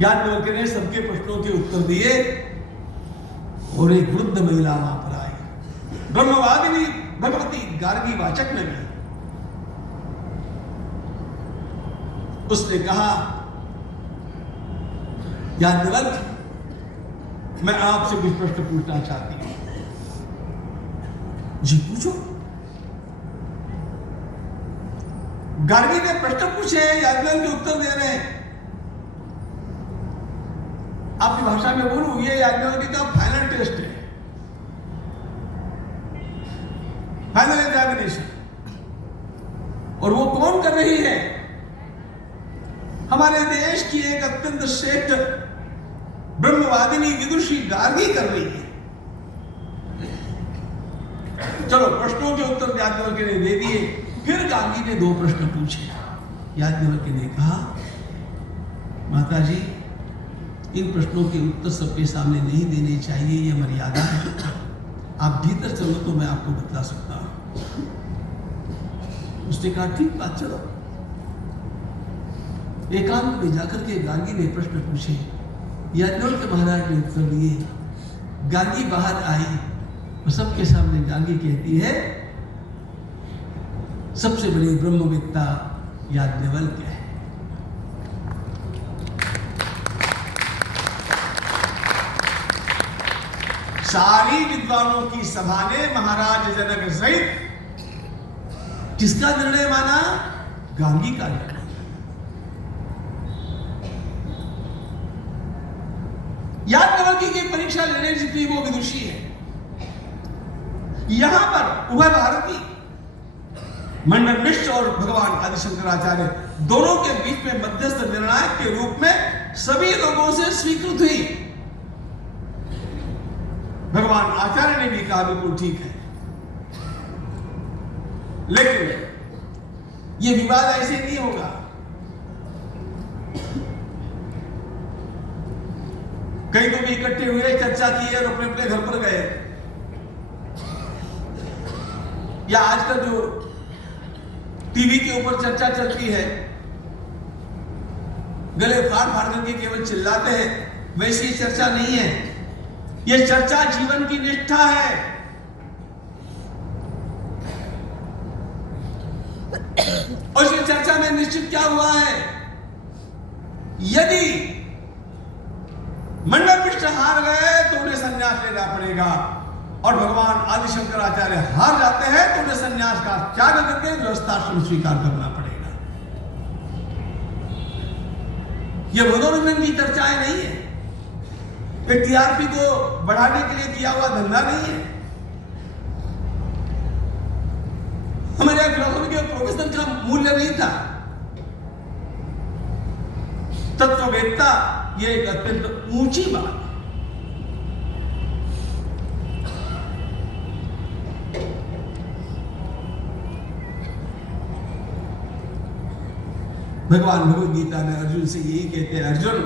याज्ञवल्क्य ने सबके प्रश्नों के उत्तर दिए, और एक वृद्ध महिला वहां पर आई, ब्रह्मवादिनी भगवती गार्गी वाचक नगी। उसने कहा, याज्ञवल्क्य, मैं आपसे कुछ प्रश्न पूछना चाहती हूं। जी पूछो। गार्गी ने प्रश्न पूछे, याज्ञवल्क्य उत्तर दे रहे हैं। आपकी भाषा में बोलूं, ये याज्ञवल्क्य का फाइनल टेस्ट है, फाइनल एग्जामिनेशन। और वो कौन कर रही है? हमारे देश की एक अत्यंत श्रेष्ठ ब्रह्मवादिनी विदुषी गार्गी कर रही है। चलो, प्रश्नों के उत्तर याज्ञवल्क्य ने दे दिए। फिर गार्गी ने 2 प्रश्न पूछे। याज्ञवल्क्य ने कहा, माता जी, इन प्रश्नों के उत्तर सबके सामने नहीं देने चाहिए, यह मर्यादा है। आप भीतर चलो तो मैं आपको बतला सकता हूं। उसने कहा, ठीक बात, चलो। एकांत में जाकर के गार्गी ने प्रश्न पूछे, याज्ञवल्क्य महाराज ने उत्तर दिए। गार्गी बाहर आई और सबके सामने गार्गी कहती है, सबसे बड़ी ब्रह्मवेत्ता याज्ञवल्क्य है। सारी विद्वानों की सभा ने महाराज जनक सहित किसका निर्णय माना? गार्गी का निर्णय। याज्ञवल्क्य की परीक्षा लेने जितनी वो विदुषी है, यहां पर उभय भारती मंडन मिश्र और भगवान आदि शंकराचार्य दोनों के बीच में मध्यस्थ निर्णायक के रूप में सभी लोगों से स्वीकृत हुई। भगवान आचार्य ने भी कहा बिल्कुल ठीक है, लेकिन यह विवाद ऐसे नहीं होगा। कई तो भी इकट्ठे हुए, चर्चा की और अपने अपने घर पर गए। या आजकल जो टीवी के ऊपर चर्चा चलती है, गले फाड़ फाड़ करके केवल चिल्लाते हैं, वैसी चर्चा नहीं है। यह चर्चा जीवन की निष्ठा है। और इस चर्चा में निश्चित क्या हुआ है, यदि मंडन मिश्र हार गए तो उन्हें संन्यास लेना पड़ेगा, और भगवान आदि शंकराचार्य हार जाते हैं तो उन्हें संन्यास का त्याग करके गृहस्थाश्रम स्वीकार करना पड़ेगा। यह मनोरंजन की चर्चाएं नहीं है, टीआरपी को बढ़ाने के लिए किया हुआ धंधा नहीं है। हमारे यहां फिलोसफी के प्रोफेसर का मूल्य नहीं था। तत्ववेत्ता यह एक अत्यंत ऊंची बात है। भगवान भगवद गीता में अर्जुन से यही कहते हैं, अर्जुन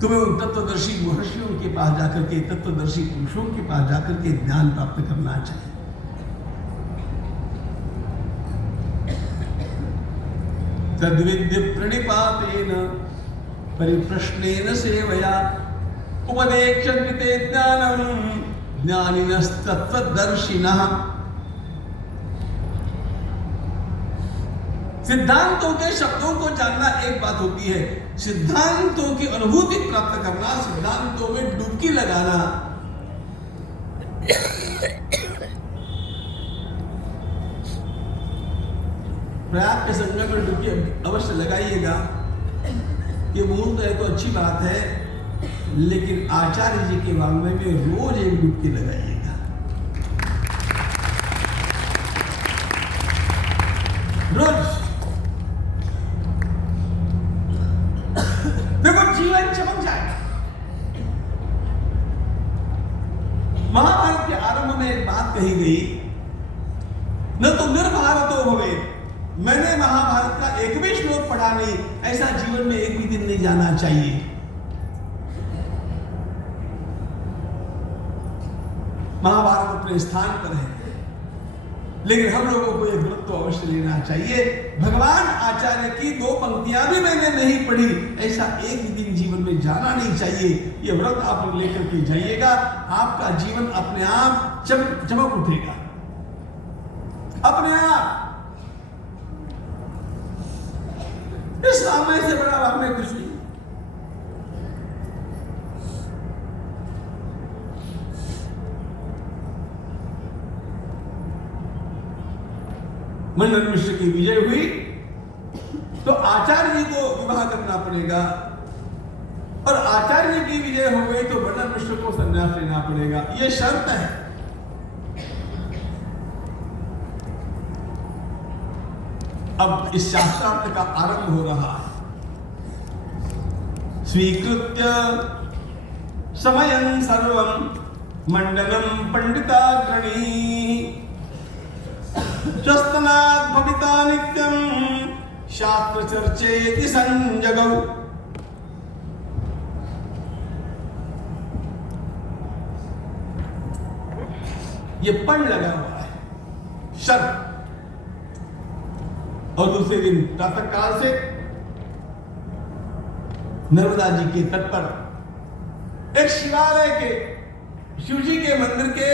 तुम्हें उन तत्वदर्शी महर्षियों के पास जाकर के, तत्वदर्शी पुरुषों के पास जाकर के ज्ञान प्राप्त करना चाहिए। तद्विद्य प्रणिपातेन परिप्रश्नेन सेवया उपदेक्षन्ते ज्ञानम् ज्ञानिनस्तत्वदर्शिनः। सिद्धांतों के शब्दों को जानना एक बात होती है, सिद्धांतों की अनुभूति प्राप्त करना, सिद्धांतों में डुबकी लगाना प्रयाग के संगम में डुबकी अवश्य लगाइएगा। ये मूल तो है तो अच्छी बात है, लेकिन आचार्य जी के वांग्मय में रोज एक डुबकी लगाइएगा। रोज देखो जीवन चमक जाएगा। महाभारत के आरंभ में एक बात कही गई, न तो निर्भारतो भवेत्। मैंने महाभारत का एक भी श्लोक पढ़ा नहीं, ऐसा जीवन में एक भी दिन नहीं जाना चाहिए। महाभारत अपने स्थान पर है, लेकिन हम लोगों को यह व्रत तो अवश्य लेना चाहिए। भगवान आचार्य की दो पंक्तियां भी मैंने नहीं पढ़ी, ऐसा एक भी दिन जीवन में जाना नहीं चाहिए। यह व्रत आप लेकर के जाइएगा, आपका जीवन अपने आप चमक उठेगा, अपने आप। इस सामने से बड़ा आपने कुछ नहीं। मंडन मिश्र की विजय हुई तो आचार्य जी को विवाह करना पड़ेगा, और आचार्य जी की विजय हो गई तो मंडन मिश्र को संन्यास लेना पड़ेगा। यह शर्त है। अब इस शास्त्रार्थ का आरंभ हो रहा है। स्वीकृत्य समयं सर्वं मंडनं पंडिताग्रणी स्वस्तनात् भविता नित्यं शास्त्र चर्चेति संजगौ। ये पण लगा हुआ है, शर्त। और दूसरे दिन प्रातः काल से नर्मदा जी के तट पर एक शिवालय के, शिव जी के मंदिर के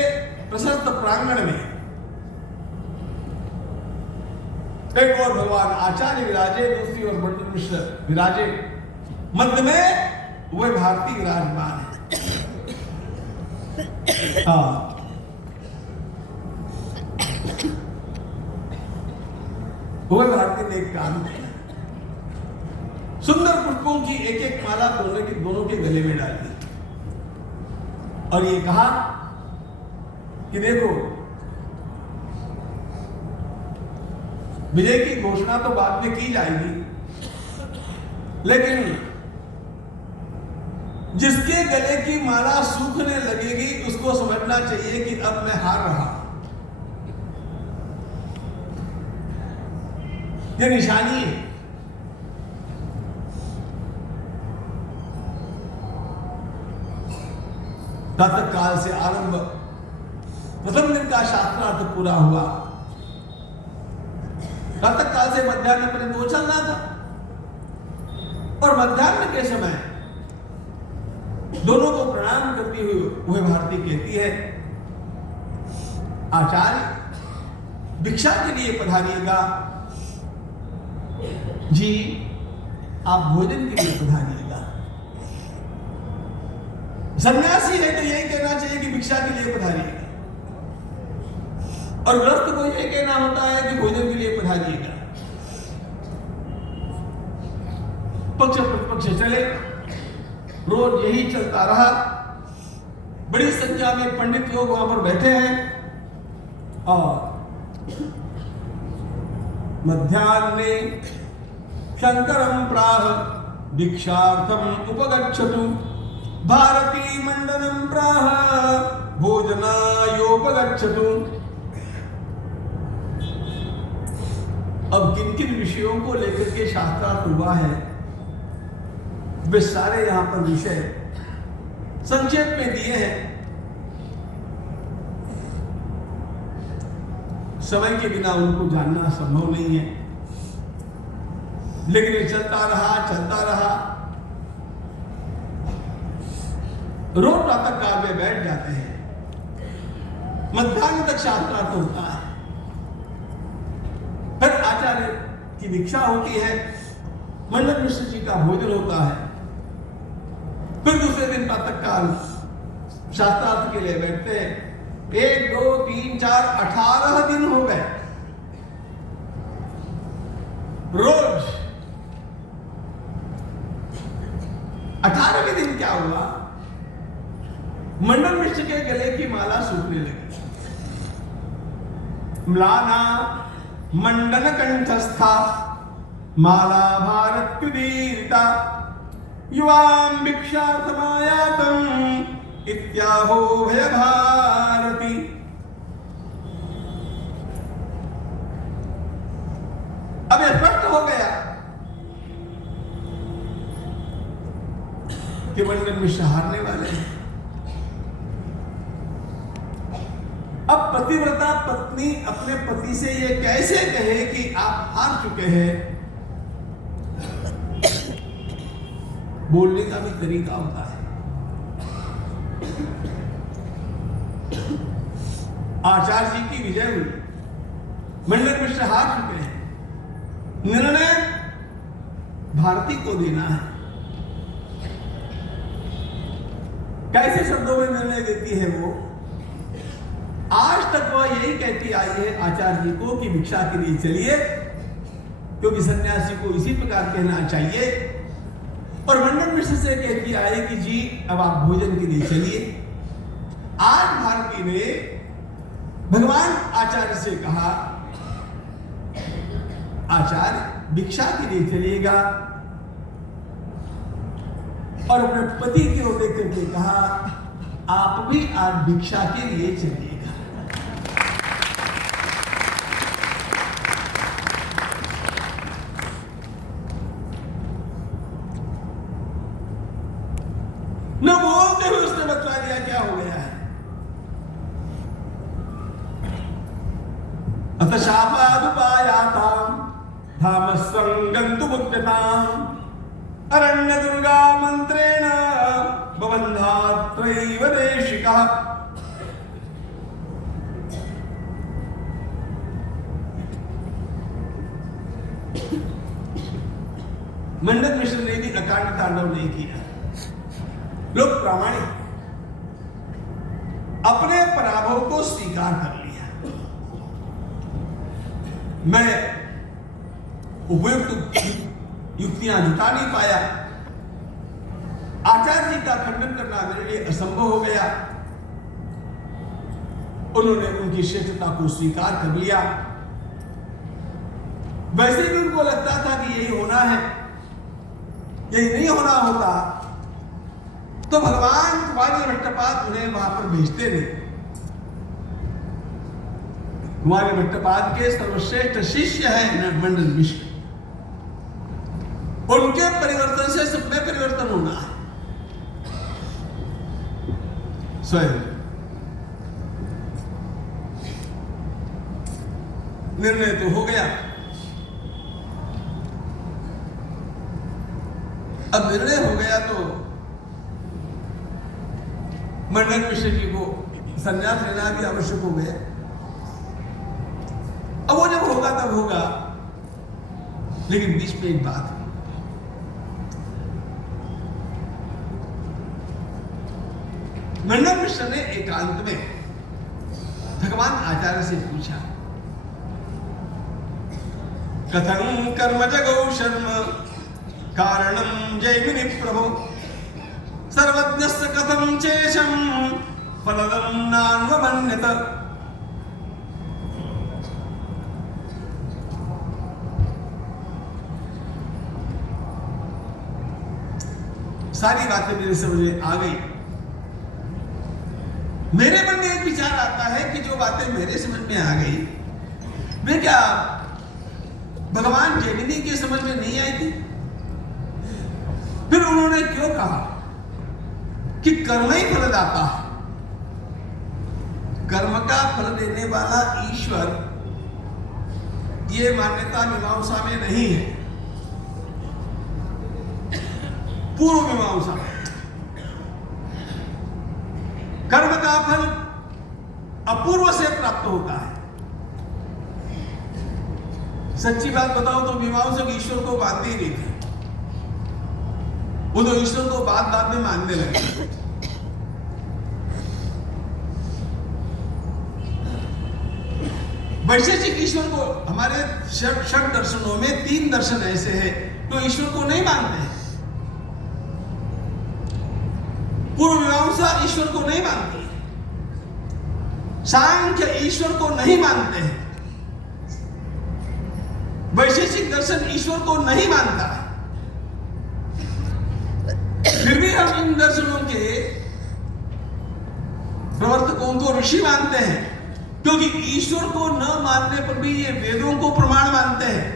प्रशस्त प्रांगण में एक और भगवान आचार्य विराजे, दूसरी ओर मंडन मिश्र विराजे, मध्य में वह भारती विराजमान है। हाँ, वह भारती ने एक काम किया। सुंदर पुष्पों की एक एक माला दोनों के गले में डाल दी और ये कहा कि देखो, विजय की घोषणा तो बाद में की जाएगी, लेकिन जिसके गले की माला सूखने लगेगी उसको समझना चाहिए कि अब मैं हार रहा। ये निशानी है। प्रातः काल से आरंभ, प्रथम दिन का शास्त्रार्थ पूरा हुआ। प्रातः काल से मध्याह्न पर्यंत वो चलना था और मध्याह्न के समय दोनों को प्रणाम करती हुई वह भारती कहती है, आचार्य भिक्षा के लिए पधारिएगा। जी, आप भोजन के लिए पधारिएगा। सन्यासी है तो यही कहना चाहिए कि भिक्षा के लिए पधारिएगा, और गृहस्थ को यही कहना होता है कि भोजन के लिए पधारिएगा। पक्ष प्रतिपक्ष चले, रोज यही चलता रहा। बड़ी संख्या में पंडित लोग वहां पर बैठे हैं और मध्याह्ने शंकरं प्राह भिक्षार्थम उपगच्छतु, भारती मंडनं प्राह भोजनायोपगच्छतु। अब किन किन विषयों को लेकर के शास्त्रार्थ हुआ है वे सारे यहां पर विषय संक्षेप में दिए हैं। समय के बिना उनको जानना संभव नहीं है, लेकिन ये चलता रहा। रोज प्रातः काल में बैठ जाते हैं, मध्याह्न तक शास्त्रार्थ होता है, फिर आचार्य की भिक्षा होती है, मंडन मिश्र जी का भोजन होता है, फिर दूसरे दिन प्रातः काल शास्त्रार्थ के लिए बैठते हैं। 1 2 3 4 18 दिन हो गए। रोज 18वें दिन क्या हुआ, मंडन मिश्र के गले की माला सूखने लगी। म्लाना मंडन कंठस्था माला भारत्युदीरिता युवां भिक्षार्थमायातं इत्याहो भय भारती। अब यह स्पष्ट हो गया कि मंडन मिश्र हारने वाले हैं। अब पतिव्रता पत्नी अपने पति से ये कैसे कहे कि आप हार चुके हैं? बोलने का भी तरीका होता है। आचार्य जी की विजय हुई, मंडन मिश्र हार चुके हैं, निर्णय भारती को देना है। कैसे शब्दों में निर्णय देती है वो? आज तक वह यही कहती आई है आचार्य जी को कि भिक्षा के लिए चलिए, क्योंकि सन्यासी को इसी प्रकार कहना चाहिए, और मंडन मिश्र से कहती आई कि जी अब आप भोजन के लिए चलिए। आज भारती ने भगवान आचार्य से कहा, आचार्य भिक्षा के लिए चलिएगा, और अपने पति की ओर देख करके कहा, आप भी आज भिक्षा के लिए चलिएगा। न बोलते हुए उसने बतला दिया क्या हो गया है। अथ शापादुपायाताम धामस्वं गन्तुमुद्यताम् अरण्य दुर्गा मंत्रेण बबन्धात्रैव देशिकः। मंडन मिश्र ने भी अकांड तांडव नहीं किया। लोग प्रामाणिक अपने पराभव को स्वीकार कर लिया। मैं उपयुक्त युक्तियां जुटा नहीं पाया। आचार्य जी का खंडन करना मेरे लिए असंभव हो गया। उन्होंने उनकी श्रेष्ठता को स्वीकार कर लिया। वैसे भी उनको लगता था कि यही होना है, यही नहीं होना होता तो भगवान कुमारी भट्टपाद उन्हें वहां पर भेजते नहीं। कुमारी भट्टपाद के सर्वश्रेष्ठ शिष्य हैं मंडन मिश्र। उनके परिवर्तन से सब में परिवर्तन होना है। स्वयं निर्णय तो हो गया। अब निर्णय हो गया तो मंडन मिश्र जी को संन्यास लेना भी आवश्यक हो गया। अब वो जब होगा तब होगा, लेकिन बीच में एक बात, मंडन मिश्र ने एकांत में भगवान आचार्य से पूछा, कथं कर्म जगौ शर्म कारणं जैमिनि प्रभो सर्वज्ञस्य कथं चेशं फलदं नान्वमन्यत। सारी बातें मेरे समझ में आ गई। मेरे मन में एक विचार आता है कि जो बातें मेरे समझ में आ गई वे क्या भगवान जैमिनी के समझ में नहीं आई थी? फिर उन्होंने क्यों कहा कि कर्म ही फलदाता है, कर्म का फल देने वाला ईश्वर, ये मान्यता मीमांसा में नहीं है। पूर्व मीमांसा कर्म का फल अपूर्व से प्राप्त होता है। सच्ची बात बताओ तो मीमांसक ईश्वर को मानते ही नहीं थे। वो तो ईश्वर को बात बात में मानने लगे। वैशेषिक ईश्वर को, हमारे षट दर्शनों में 3 दर्शन ऐसे हैं तो ईश्वर को नहीं मानते हैं। पूर्व मीमांसा ईश्वर को नहीं मानती, सांख्य ईश्वर को नहीं मानते हैं, वैशेषिक दर्शन ईश्वर को नहीं मानता है। फिर भी हम इन दर्शनों के प्रवर्तकों को ऋषि मानते हैं, क्योंकि ईश्वर को न मानने पर भी ये वेदों को प्रमाण मानते हैं।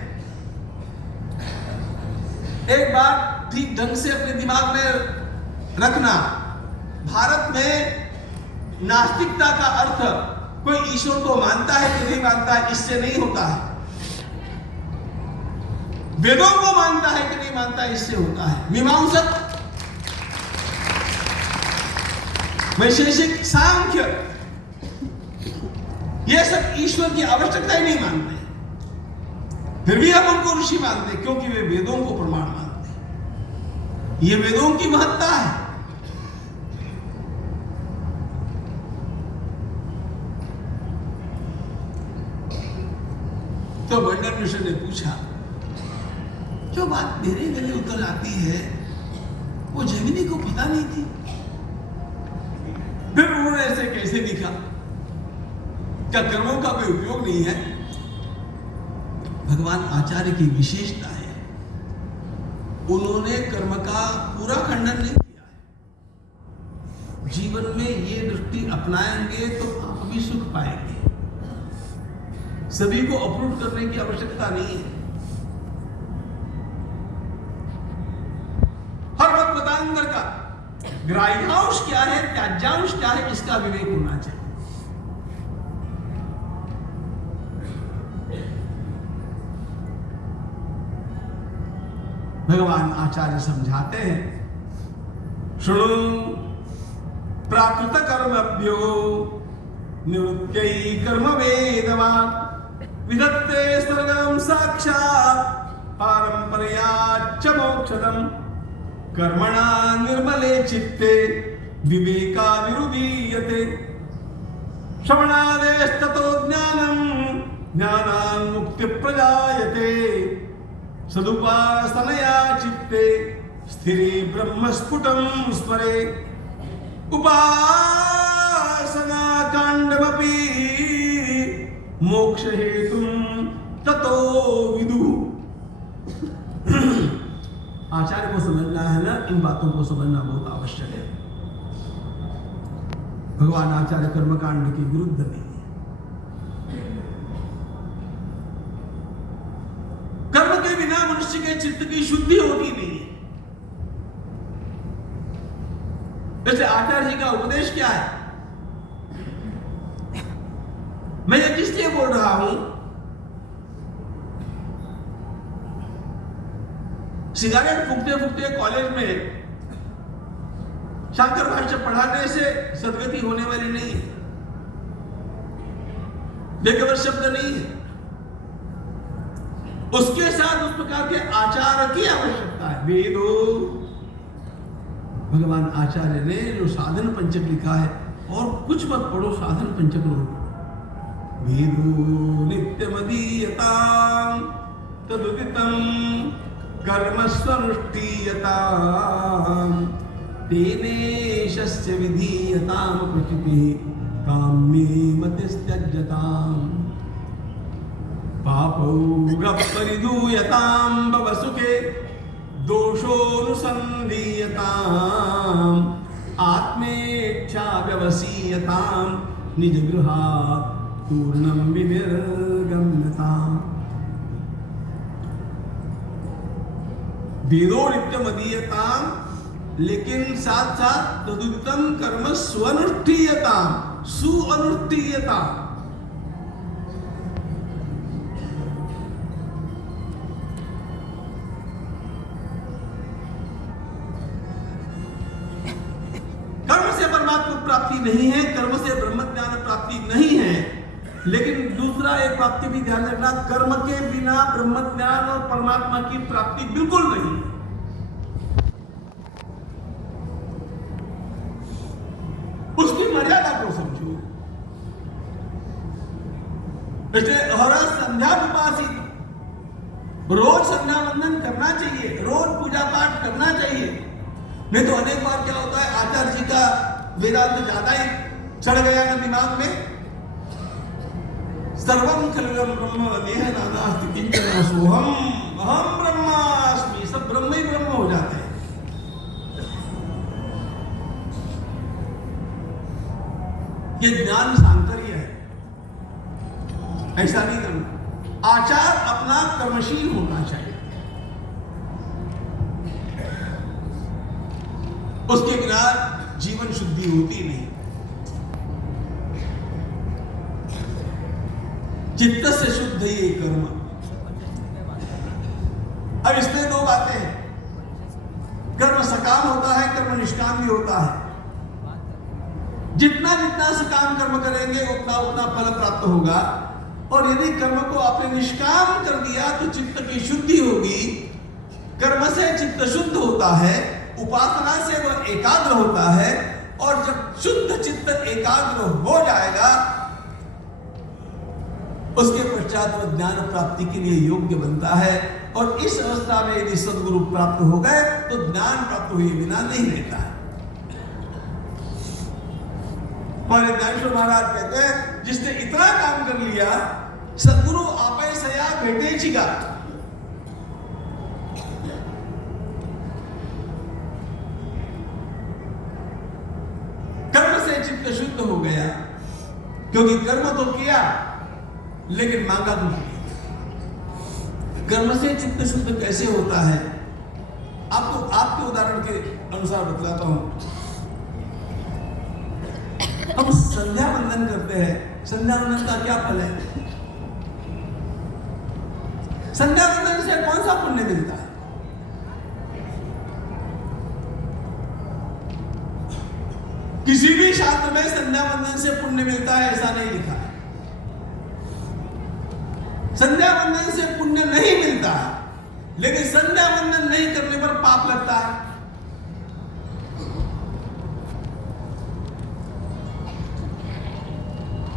एक बात ठीक ढंग से अपने दिमाग में रखना, भारत में नास्तिकता का अर्थ कोई ईश्वर को मानता है कि नहीं मानता है इससे नहीं होता है, वेदों को मानता है कि नहीं मानता है इससे होता है। मीमांसक, वैशेषिक, सांख्य, ये सब ईश्वर की आवश्यकता ही नहीं मानते, फिर भी हम उनको ऋषि मानते क्योंकि वे वेदों को प्रमाण मानते हैं। ये वेदों की महत्ता है। तो मंडन मिश्र ने पूछा, जो बात मेरे गले उतर आती है वो जैमिनी को पता नहीं थी, फिर उन्होंने ऐसे कैसे लिखा? क्या कर्मों का कोई उपयोग नहीं है? भगवान आचार्य की विशेषता है, उन्होंने कर्म का पूरा खंडन नहीं किया है। जीवन में ये दृष्टि अपनाएंगे तो आप भी सुख पाएंगे। सभी को अप्रूव करने की आवश्यकता नहीं है। हर मत मतांतर का ग्राह्यांश क्या है, त्याज्यांश क्या है, इसका विवेक होना चाहिए। भगवान आचार्य समझाते हैं, शृणु प्राकृत कर्मभ्यो निवृत्त्यै कर्म वेदवान् विदत्ते स्वर्गं साक्षात् पारंपर्याच्च मोक्षदम् कर्मणा निर्मले चित्ते विवेकाविरुदीयते श्रवणादेस्ततो ज्ञानं ज्ञानान् मुक्ति प्रजायते सदुपासनया चित्ते स्थिरे ब्रह्मस्फुटं स्मरे उपासना कांडमपि मोक्ष हेतुं ततो विदु। आचार्य को समझना है ना, इन बातों को समझना बहुत आवश्यक है। भगवान आचार्य कर्मकांड के विरुद्ध नहीं है। कर्म के बिना मनुष्य के चित्त की शुद्धि होती नहीं है। वैसे आचार्य जी का उपदेश क्या है? मैं ये किस लिए बोल रहा हूं? सिगारेट फूकते फूकते कॉलेज में शांकर भाष्य पढ़ाने से सदगति होने वाली नहीं है। बेखबर शब्द नहीं है। उसके साथ उस प्रकार के आचार की आवश्यकता है। वेदो, भगवान आचार्य ने जो साधन पंचक लिखा है, और कुछ मत पढ़ो, साधन पंचक लो। वेदो नित्यमदीयतां तदुदितं कर्मस्वनुष्ठीयतां तेनेशस्य विधीयतां प्रचितिः काम्ये मतिस्त्यज्यताम् पापौरपरिदूयतां भवसुखे दोषोऽनुसन्धीयताम् आत्मेच्छा व्यवसीयतां निजगृहात् पूर्णं विनिर्गम्यताम्। वेदो नित्यमदीयताम्, लेकिन साथ साथ तदुदितं कर्म स्वनुष्ठीयतां, सुअनुष्ठीयतां। प्राप्ति नहीं है, कर्म से ब्रह्म ज्ञान प्राप्ति नहीं है। लेकिन दूसरा एक प्राप्ति भी ध्यान रखना, कर्म के बिना ब्रह्म ज्ञान और परमात्मा की प्राप्ति बिल्कुल नहीं है। उसकी मर्यादा को समझो। इसलिए हर संध्या उपासित, रोज संध्या वंदन करना चाहिए, रोज पूजा पाठ करना चाहिए। नहीं तो अनेक बार क्या होता है, आचार्य जी का वेदांत ज्यादा ही चढ़ गया ना दिमाग में। सर्वं खलु ब्रह्म नेह नानास्ति किंचन सोहम अहम ब्रह्मास्मि, सब ब्रह्म ही ब्रह्म हो जाते हैं। ये ज्ञान सांकर्य है, ऐसा नहीं करना। आचार अपना कर्मशील होना चाहिए, उसके बिना जीवन शुद्धि होती नहीं। चित्त से शुद्ध ये कर्म। अब इसमें दो बातें हैं, कर्म सकाम होता है, कर्म निष्काम भी होता है। जितना जितना सकाम कर्म करेंगे उतना उतना फल प्राप्त होगा। और यदि कर्म को आपने निष्काम कर दिया तो चित्त की शुद्धि होगी। कर्म से चित्त शुद्ध होता है, उपासना से वह एकाग्र होता है। और जब शुद्ध चित्त एकाग्र हो जाएगा, उसके पश्चात वह ज्ञान प्राप्ति के लिए योग्य बनता है। और इस अवस्था में यदि सद्गुरु प्राप्त हो गए तो ज्ञान प्राप्त हुए बिना नहीं रहता है। पर ज्ञानेश्वर महाराज कहते हैं, जिसने इतना काम कर लिया, सद्गुरु आपे सया भेटे छिगा। कर्म से चित्त शुद्ध हो गया, क्योंकि कर्म तो किया लेकिन मांगा कुछ नहीं। कर्म से चित्त शुद्ध कैसे होता है, आपको आपके उदाहरण के अनुसार बतलाता हूं। हम संध्या वंदन करते हैं, संध्या वंदन का क्या फल है? संध्या वंदन से कौन सा पुण्य मिलता है? किसी भी शास्त्र में संध्या वंदन से पुण्य मिलता है ऐसा नहीं लिखा है। संध्या वंदन से पुण्य नहीं मिलता है, लेकिन संध्या वंदन नहीं करने पर पाप लगता है।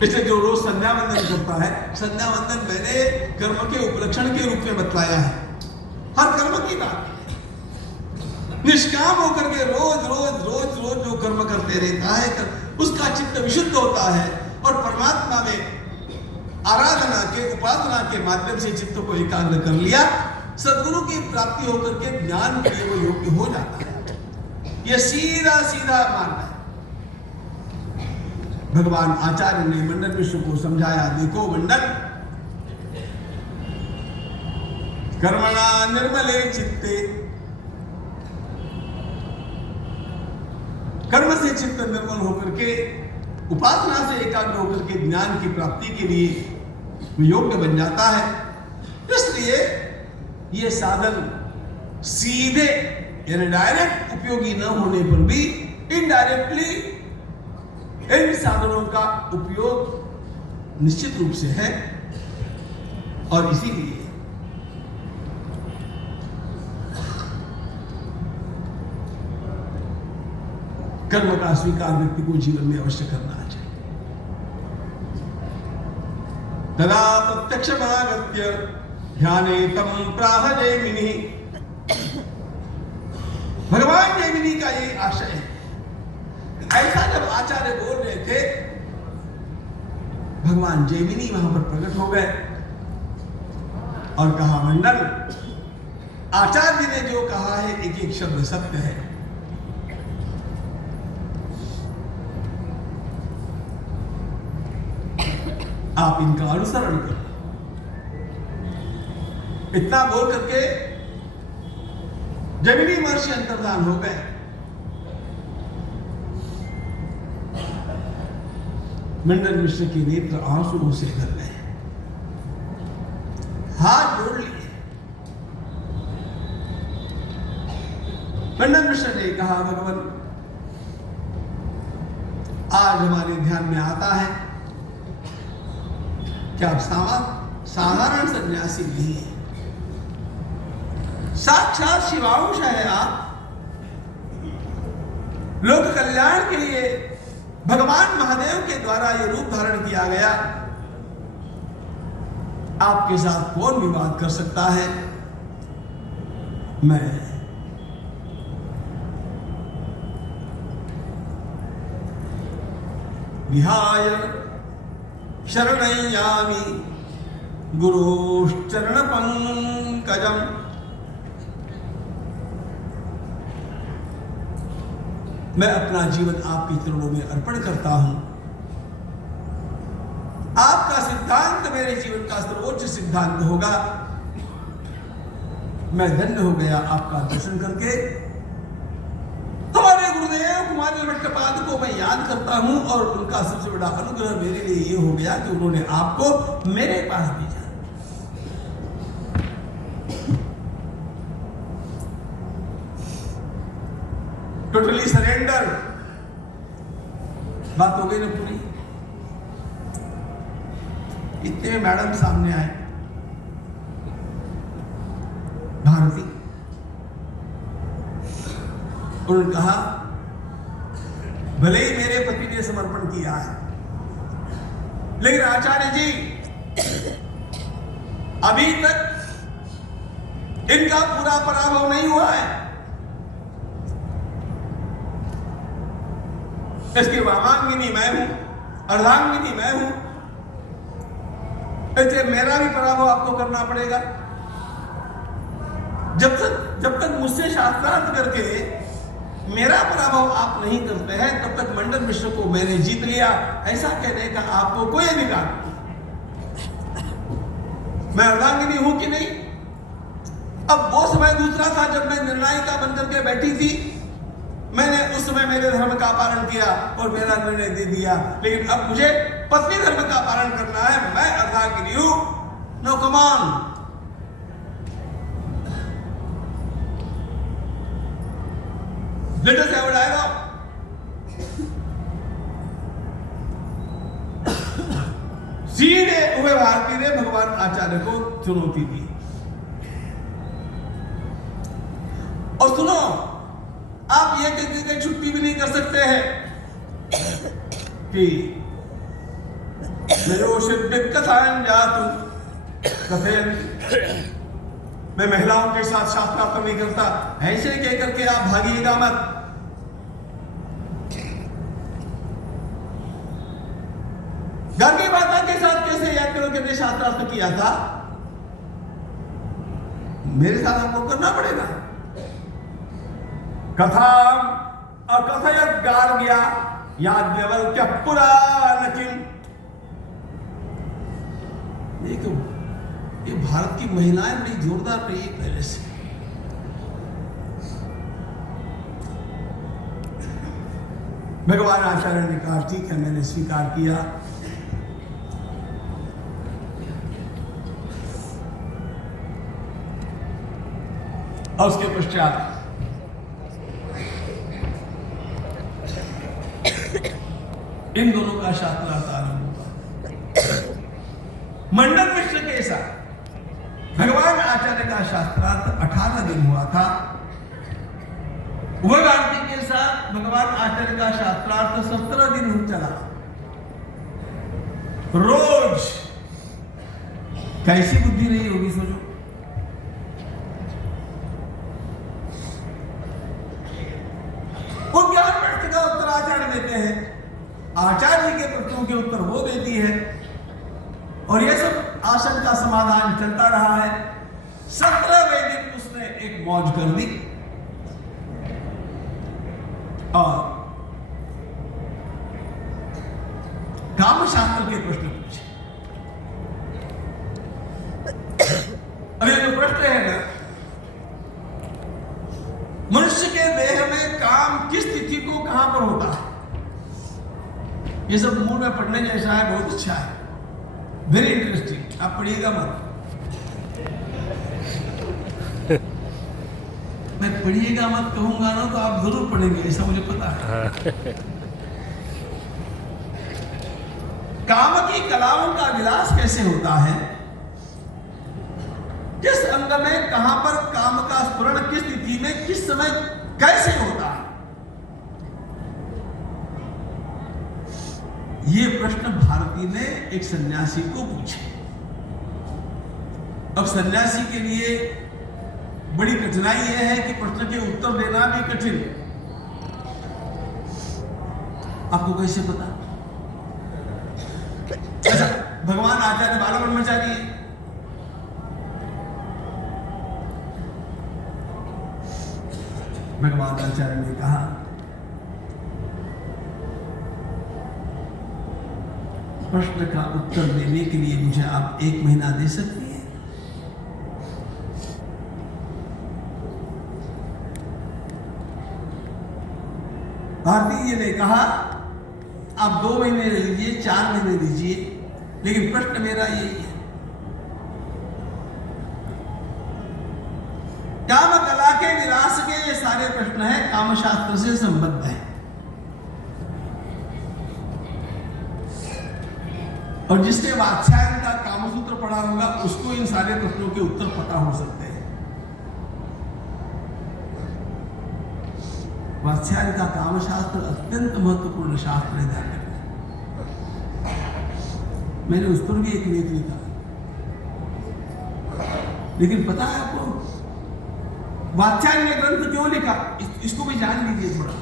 इसलिए जो रोज संध्या वंदन करता है, संध्या वंदन मैंने कर्म के उपलक्षण के रूप में बतलाया है। हर कर्म की बात है। निष्काम होकर के रोज रोज रोज रोज जो कर्म करते रहता है उसका चित्त विशुद्ध होता है और परमात्मा में आराधना के उपासना के माध्यम से चित्त को एकाग्र कर लिया, सद्गुरु की प्राप्ति होकर के ज्ञान के लिए वो योग्य हो जाता है। यह सीधा सीधा मार्ग है। भगवान आचार्य ने मंडन मिश्र को समझाया, देखो मंडन, कर्मणा निर्मले चित्ते, कर्म से चित्त निर्मल होकर के उपासना से एकाग्र होकर के ज्ञान की प्राप्ति के लिए योग्य बन जाता है। इसलिए ये साधन सीधे यानी डायरेक्ट उपयोगी न होने पर भी इनडायरेक्टली इन साधनों का उपयोग निश्चित रूप से है। और इसीलिए कर्म का स्वीकार व्यक्ति को जीवन में अवश्य करना चाहिए। तदा प्रत्यक्षमागत्य ध्याने तम प्राह जैमिनी, भगवान जैमिनी का ये आशय है। ऐसा जब आचार्य बोल रहे थे, भगवान जैमिनी वहां पर प्रकट हो गए और कहा, मंडल, आचार्य ने जो कहा है एक एक शब्द सत्य है। आप इनका अनुसरण करो। इतना बोल करके जैमिनी महर्षि अंतर्धान हो गए। मंडन मिश्र के नेत्र आंसुओं से भर गए, हाथ जोड़ लिए। मंडन मिश्र ने कहा, भगवान, आज हमारे ध्यान में आता है कि आप साधारण सन्यासी नहीं है, साक्षात शिवांश है। आप लोक कल्याण के लिए भगवान महादेव के द्वारा यह रूप धारण किया गया। आपके साथ कौन विवाद कर सकता है? मैं विहाय शरणयामि गुरुश्चरण पंकजम, मैं अपना जीवन आपके चरणों में अर्पण करता हूं। आपका सिद्धांत मेरे जीवन का सर्वोच्च सिद्धांत होगा। मैं धन्य हो गया आपका दर्शन करके। हमारे गुरुदेव कुमारी भट्टपाद को मैं याद करता हूं और उनका सबसे बड़ा अनुग्रह मेरे लिए ये हो गया कि उन्होंने आपको मेरे पास भेजा। Totally surrender. बात हो गई ना पूरी। इतने में मैडम सामने आए, भारती। उन्होंने कहा, भले ही मेरे पति ने समर्पण किया है, लेकिन आचार्य जी अभी तक इनका पूरा पराभव नहीं हुआ है। इसकी वामांगिनी मैं हूं, अर्धांगिनी मैं हूं, इसलिए मेरा भी पराभव आपको करना पड़ेगा। जब तक मुझसे शास्त्रार्थ करके मेरा पराभव आप नहीं करते हैं, तब तक मंडन मिश्र को मैंने जीत लिया, ऐसा कहने का आपको कोई अधिकार नहीं। मैं अर्धांगिनी हूं कि नहीं? अब वो समय दूसरा था जब मैं निर्णायिका बनकर के बैठी थी। मैंने उस समय मेरे धर्म का पालन किया और मेरा निर्णय दे दिया, लेकिन अब मुझे पत्नी धर्म का पालन करना है। मैं अर्धांगिनी हूं। No come on. Let us have a dialogue. सीधे हुए भारती ने भगवान आचार्य को चुनौती दी। और सुनो, आप ये कहते थे छुट्टी भी नहीं कर सकते हैं कि मेरे कथाएं जातु कथयन। मैं महिलाओं के साथ शास्त्रार्थ नहीं करता, ऐसे कह करके आप भागिएगा मत। घर की माता के साथ कैसे याद करोगे ने शास्त्रार्थ किया था, मेरे साथ आपको करना पड़ेगा। कथा और कथयत गार्ग्या याज्ञवल्क्य पुराणकिम। देखो ये भारत की महिलाएं बड़ी जोरदार रही है पहले से। भगवान आचार्य ने कहा ठीक है, मैंने स्वीकार किया। और उसके पश्चात इन दोनों का शास्त्रार्थ आरंभ हुआ। मंडन मिश्र के साथ भगवान आचार्य का शास्त्रार्थ 18 दिन हुआ था। उभय भारती के साथ भगवान आचार्य का शास्त्रार्थ 17 दिन चला। रोज कैसी बुद्धि रही होगी सोचो। वो 11 प्रश्न का उत्तर आचार्य देते हैं, आचार्य जी के प्रश्नों के उत्तर वो देती है, और ये सब आसन का समाधान चलता रहा है। 17वें दिन उसने एक मौज कर दी और कामशास्त्र के प्रश्न पूछे। अब ये जो प्रश्न है ना, मनुष्य के देह में काम किस तिथि को कहां पर होता है, ये सब मूल में पढ़ने जैसा है, बहुत अच्छा है, वेरी इंटरेस्टिंग। आप पढ़िएगा मत, मैं पढ़िएगा मत कहूंगा ना तो आप जरूर पढ़ेंगे, ऐसा मुझे पता है। काम की कलाओं का विलास कैसे होता है, किस अंग में कहां पर काम का स्फुरण किस तिथि में किस समय कैसे होता है, ये प्रश्न भारती ने एक सन्यासी को पूछे। अब सन्यासी के लिए बड़ी कठिनाई यह है कि प्रश्न के उत्तर देना भी कठिन। आपको कैसे पता? अच्छा, भगवान आचार्य बाल ब्रह्मचारी है, भगवान आचार्य ने कहा प्रश्न का उत्तर देने के लिए मुझे आप 1 महीना दे सकती हैं? भारती जी ने कहा आप 2 महीने लीजिए, 4 महीने दीजिए, लेकिन प्रश्न मेरा यही है, काम कला के विलास के ये सारे प्रश्न हैं, कामशास्त्र से संबद्ध है, और जिसने वात्स्यायन का कामसूत्र पढ़ा होगा उसको इन सारे प्रश्नों के उत्तर पता हो सकते हैं। वात्स्यायन का कामशास्त्र अत्यंत महत्वपूर्ण शास्त्र है, ध्यान रखना। मैंने उस पर भी एक लेख लिखा, लेकिन पता है आपको वात्स्यायन ने ग्रंथ क्यों लिखा, इसको भी जान लीजिए थोड़ा।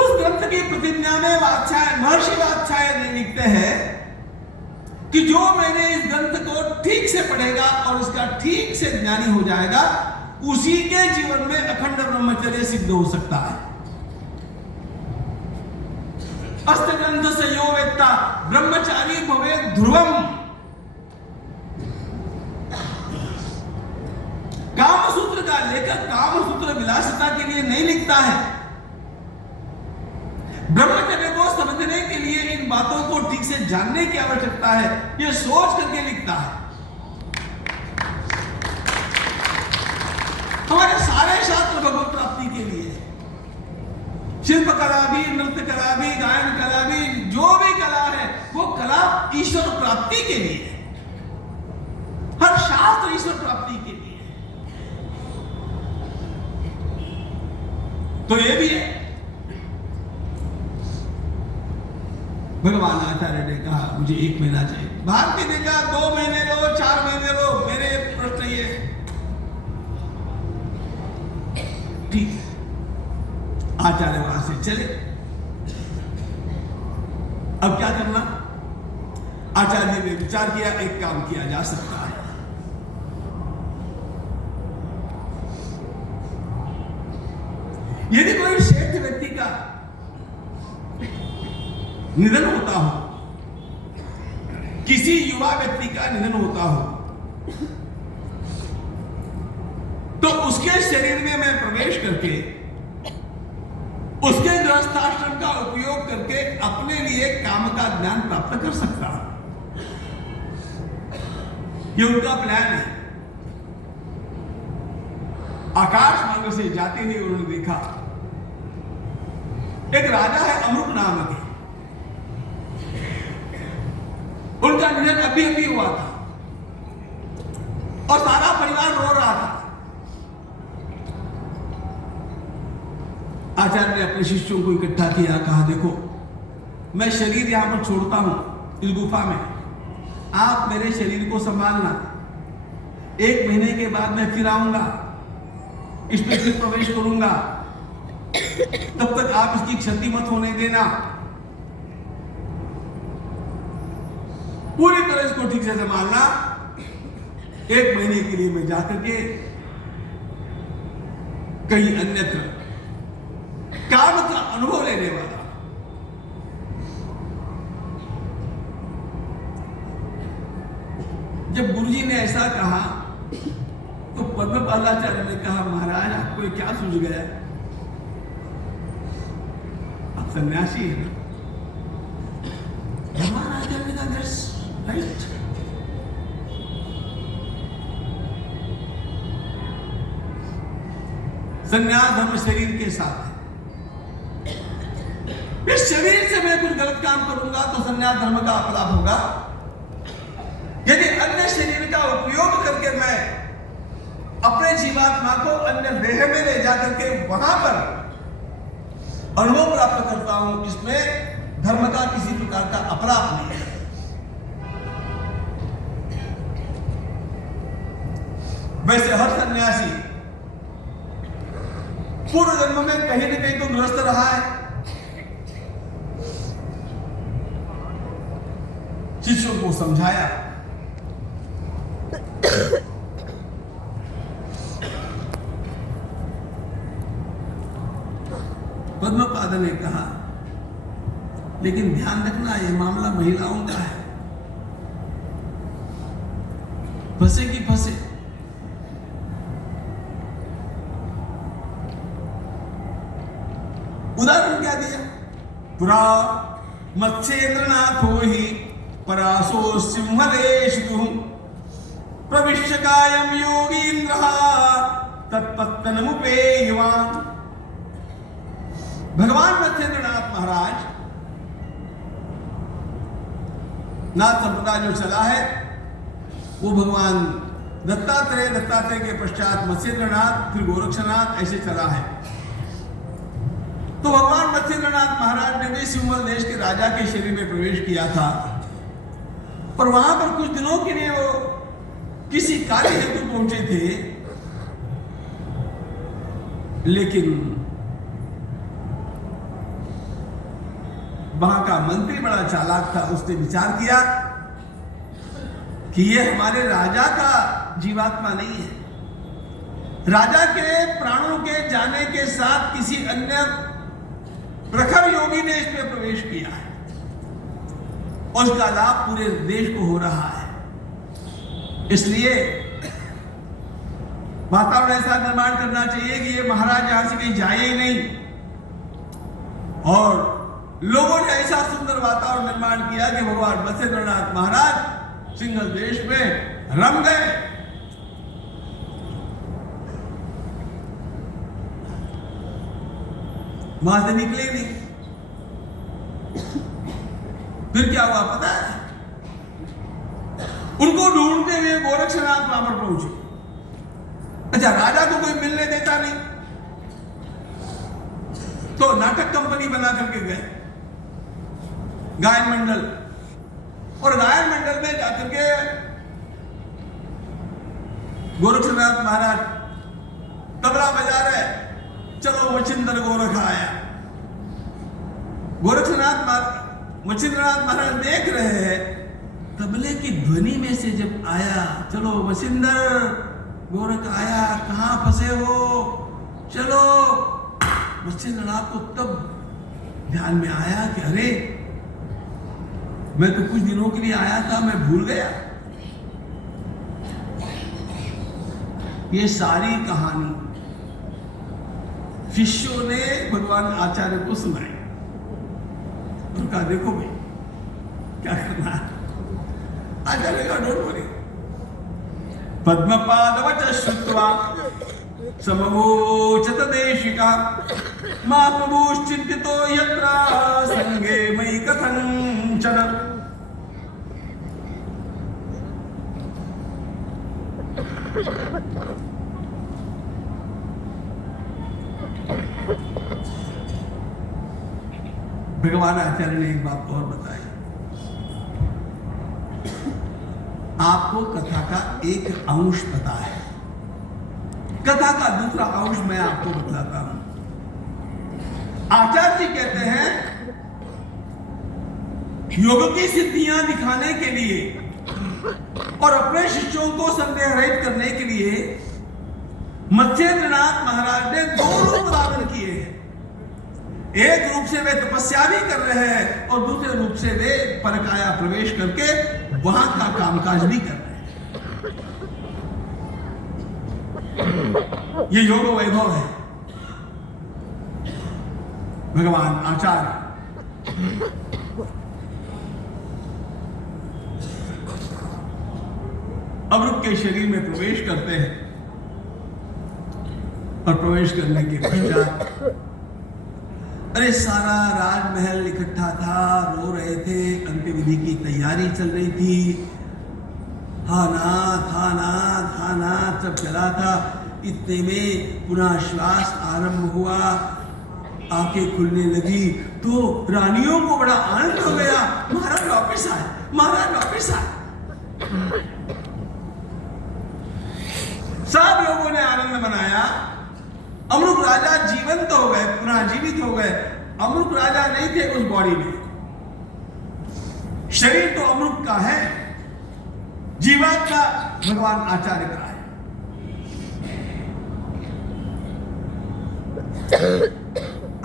उस ग्रंथ की प्रतिज्ञा में वात्स्यायन, महर्षि वात्स्यायन लिखते हैं कि जो मैंने इस ग्रंथ को ठीक से पढ़ेगा और इसका ठीक से ज्ञानी हो जाएगा, उसी के जीवन में अखंड ब्रह्मचर्य सिद्ध हो सकता है। अस्त ग्रंथ से यो वेत्ता ब्रह्मचारी भवे ध्रुवम। कामसूत्र का लेखक कामसूत्र विलासिता के लिए नहीं लिखता है, ब्रह्मचर्य को समझने के लिए इन बातों को ठीक से जानने की आवश्यकता है, ये सोच करके लिखता है। हमारे सारे शास्त्र भगवत प्राप्ति के लिए, शिल्प कला भी, नृत्य कला भी, गायन कला भी, जो भी कला है वो कला ईश्वर प्राप्ति के लिए है। हर शास्त्र ईश्वर प्राप्ति के लिए है। तो ये भी है। भगवान आचार्य ने कहा मुझे 1 महीना चाहिए। भारती ने कहा 2 महीने लो, 4 महीने लो, मेरे प्रश्न ये है। ठीक है, आचार्य वहां से चले। अब क्या करना? आचार्य ने विचार किया, एक काम किया जा सकता है। यदि कोई श्रेष्ठ व्यक्ति का निधन होता हो, किसी युवा व्यक्ति का निधन होता हो, तो उसके शरीर में मैं प्रवेश करके उसके गृहस्थाश्रम का उपयोग करके अपने लिए काम का ज्ञान प्राप्त कर सकता हूं। ये उनका प्लान है। आकाश मार्ग से जाते हुए उन्होंने देखा एक राजा है अमृत नाम के, उनका निधन अभी अभी हुआ था और सारा परिवार रो रहा था। आचार्य ने अपने शिष्यों को इकट्ठा किया, कहा देखो मैं शरीर यहां पर छोड़ता हूं इस गुफा में, आप मेरे शरीर को संभालना, 1 महीने के बाद मैं फिर आऊंगा, इसमें फिर प्रवेश करूंगा, तब तक आप इसकी क्षति मत होने देना, पूरी तरह इसको ठीक से संभालना। 1 महीने के लिए मैं जाकर के कहीं अन्यत्र काम का अनुभव लेने वाला। जब गुरुजी ने ऐसा कहा तो पद्मपादाचार्य ने कहा महाराज आपको क्या सूझ गया? आप सन्यासी है ना? भगवान आचार्य ने कहा दैट्स राइट। संन्यास धर्म शरीर के साथ है। इस शरीर से मैं कुछ गलत काम करूंगा तो संन्यास धर्म का अपराध होगा। यदि अन्य शरीर का उपयोग करके मैं अपने जीवात्मा को अन्य देह में ले जाकर के वहां पर अनुभव प्राप्त करता हूं, इसमें धर्म का किसी प्रकार का अपराध नहीं है। वैसे हर सन्यासी पूर्व जन्म में कहीं न कहीं तो गृहस्थ रहा है। शिष्यों को समझाया। पद्मपाद ने कहा लेकिन ध्यान रखना यह मामला महिलाओं का है, फंसे की फंसे। उदाहरण क्या दिया? पुरा मत्स्येन्द्रनाथो ही परासो सिंहलेशु प्रविश्य कायम योगीन्द्रः तत्पत्तनमुपेयवान्। भगवान मत्स्येन्द्रनाथ महाराज, नाथ संप्रदाय जो चला है वो भगवान दत्तात्रेय के पश्चात मत्स्येन्द्रनाथ, फिर गोरक्षनाथ, ऐसे चला है। तो भगवान मत्स्येन्द्रनाथ महाराज ने भी सिंहल देश के राजा के शरीर में प्रवेश किया था, पर वहां पर कुछ दिनों के लिए वो किसी कार्य हेतु पहुंचे थे। लेकिन वहां का मंत्री बड़ा चालाक था, उसने विचार किया कि ये हमारे राजा का जीवात्मा नहीं है। राजा के प्राणों के जाने के साथ किसी अन्य प्रखर योगी ने इसमें प्रवेश किया है और इसका लाभ पूरे देश को हो रहा है। इसलिए वातावरण ऐसा निर्माण करना चाहिए कि ये महाराज यहां से कहीं जाए ही नहीं। और लोगों ने ऐसा सुंदर वातावरण निर्माण किया कि भगवान मत्स्येन्द्रनाथ महाराज सिंहल देश में रम गए। वहां से निकले नहीं। फिर क्या हुआ पता है? उनको ढूंढते हुए गोरक्षनाथ वहां पर पहुंचे। अच्छा, राजा को कोई मिलने देता नहीं, तो नाटक कंपनी बना करके गए। गायन मंडल, और गायन मंडल में जाकर के गोरक्षनाथ महाराज तबला बजा रहे, चलो मच्छिंद्र गोरख आया। मच्छिंद्रनाथ महाराज देख रहे हैं, तबले की ध्वनि में से जब आया, चलो मच्छिंद्र गोरख आया, कहाँ फंसे हो, चलो। मच्छिंद्रनाथ को तब ध्यान में आया कि अरे मैं तो कुछ दिनों के लिए आया था, मैं भूल गया। ये सारी कहानी शिष्यों ने भगवान आचार्य को सुनाई। उनका देखो भाई क्या करना है। आचार्य का डोंट वरी, पद्मपादवच श्रुत्वा समवोचत देशिका मातुश्चिन्तितो यत्र संगे मयि कथंचन। भगवान आचार्य ने एक बात और बताई, आपको कथा का एक अंश पता है, कथा का दूसरा अंश मैं आपको बतलाता हूं। आचार्य जी कहते हैं योग की सिद्धियां दिखाने के लिए और अपने शिष्यों को संदेह रहित करने के लिए मत्स्येंद्रनाथ महाराज ने दो रूप धारण किए हैं। एक रूप से वे तपस्या भी कर रहे हैं और दूसरे रूप से वे परकाया प्रवेश करके वहां का कामकाज भी कर रहे हैं। ये योग वैभव है। भगवान आचार्य अमृत के शरीर में प्रवेश करते हैं और प्रवेश करने के पश्चात अरे सारा राजमहल इकट्ठा था, रो रहे थे, अंत्यविधि की तैयारी चल रही थी। हाँ नाथ सब चला था। इतने में पुनः श्वास आरंभ हुआ, आंखें खुलने लगी तो रानियों को बड़ा आनंद हो गया, महाराज वापस आए, महाराज वापस आए। सब लोगों ने आनंद मनाया। अमृत राजा जीवंत हो गए, पुनः जीवित हो गए। अमृत राजा नहीं थे उस बॉडी में, शरीर तो अमृत का है, जीवात्मा भगवान आचार्य का है।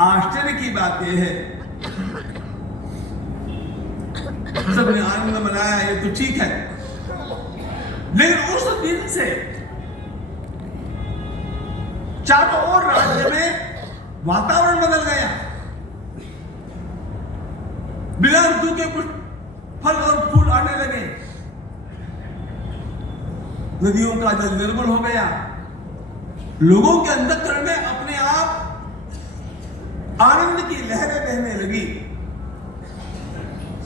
आश्चर्य की बात यह है, सबने आनंद मनाया, ये तो ठीक है, लेकिन उस दिन से चारों ओर राज्य में वातावरण बदल गया। बिना ऋतु के कुछ फल और फूल आने लगे, नदियों का जल निर्मल हो गया, लोगों के अंतःकरण में अपने आप आनंद की लहरें बहने लगी।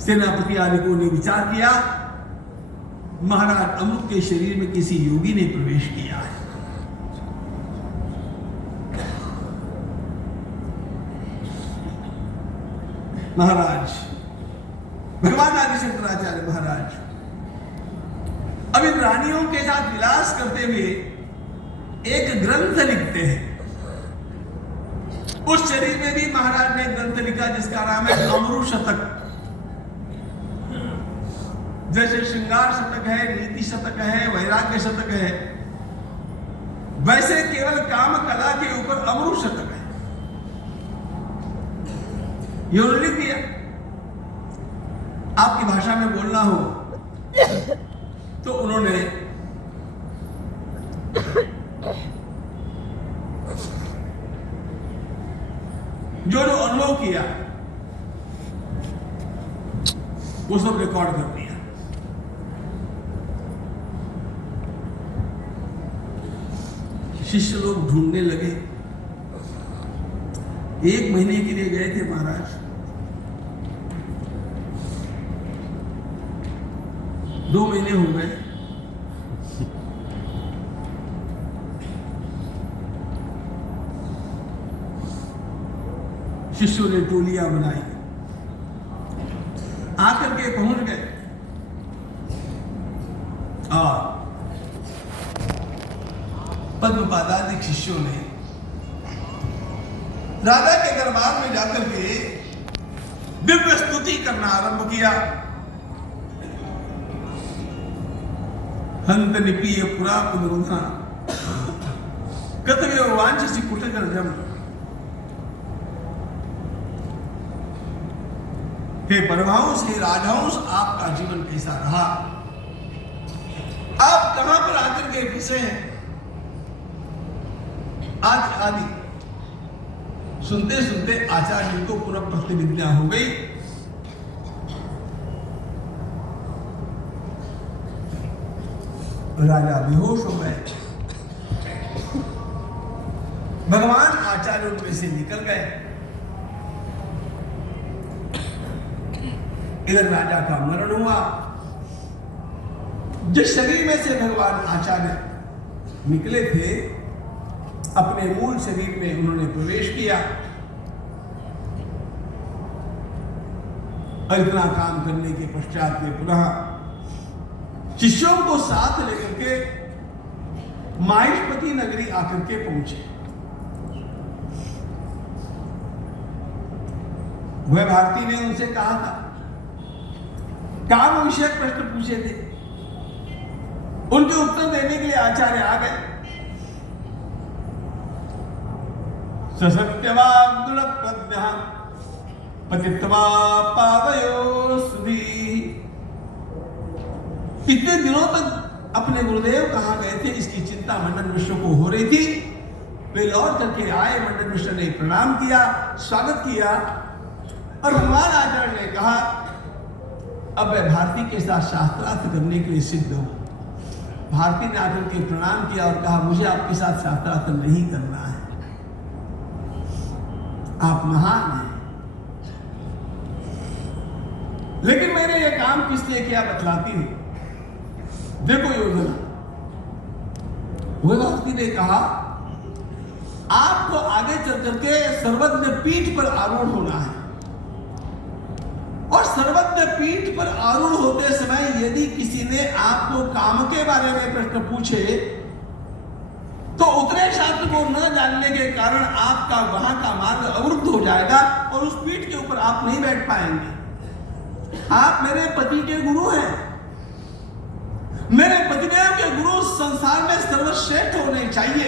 सेनापति आदिकों ने विचार किया, महाराज अमृत के शरीर में किसी योगी ने प्रवेश किया है। महाराज भगवान आदि शंकराचार्य महाराज अब इन रानियों के साथ विलास करते हुए एक ग्रंथ लिखते हैं। उस शरीर में भी महाराज ने ग्रंथ लिखा जिसका नाम है अमरु शतक। जैसे श्रृंगार शतक है, नीति शतक है, वैराग्य शतक है, वैसे केवल काम कला के ऊपर अमरु शतक है। ये लिख दिया। आपकी भाषा में बोलना हो तो उन्होंने जो जो अनुभव किया वो सब रिकॉर्ड कर दिया। शिष्य लोग ढूंढने लगे। 1 महीने के लिए गए थे महाराज, 2 महीने हो गए, शिष्यों ने टोलियां बनाई, आकर के पहुंच गए और पद्मपादादि शिष्यों ने राजा के दरबार में जाकर के दिव्य स्तुति करना आरंभ किया। हंत निपीय पुरा पुनरुद्धा कतव्य वांछसी कुटकर्जम। हे परमहंस, हे राजहंस, आपका जीवन कैसा रहा? आप कहां पर आकर के फंसे हैं? आज आदि सुनते सुनते आचार्य जी को पूरा प्रतिविद्या हो गई। राजा बेहोश हो गए। भगवान आचार्य उनमें से निकल गए। इधर राजा का मरण हुआ। जिस शरीर में से भगवान आचार्य निकले थे, अपने मूल शरीर में उन्होंने प्रवेश किया और इतना काम करने के पश्चात वे पुनः शिष्यों को साथ लेकर के माहिष्मती नगरी आकर के पहुंचे। वह भारती ने उनसे कहा था, काम विषयक प्रश्न पूछे थे, उनके उत्तर देने के लिए आचार्य आ गए। ससत्यवाग्दृढप्रज्ञः पतित्वा पादयोस्ति। इतने दिनों तक अपने गुरुदेव कहाँ गए थे, इसकी चिंता मंडन मिश्र को हो रही थी। वे लौट करके आए। मंडन मिश्र ने प्रणाम किया, स्वागत किया और भगवान आचार्य ने कहा, अब मैं भारती के साथ शास्त्रार्थ करने के लिए सिद्ध हूं। भारती ने आकर के प्रणाम किया और कहा, मुझे आपके साथ शास्त्रार्थ नहीं करना है, आप महान हैं, लेकिन मैंने ये काम किस लिए किया बतलाती हूं। देखो योजना। वह भारती ने कहा, आपको आगे चल करके सर्वज्ञ पीठ पर आरूढ़ होना है और सर्वज्ञ पीठ पर आरूढ़ होते समय यदि किसी ने आपको काम के बारे में प्रश्न पूछे तो उतरे शास्त्र को न जानने के कारण आपका वहां का मार्ग अवरुद्ध हो जाएगा और उस पीठ के ऊपर आप नहीं बैठ पाएंगे। आप मेरे पति के गुरु हैं। मेरे पतिदेव के गुरु संसार में सर्वश्रेष्ठ होने चाहिए।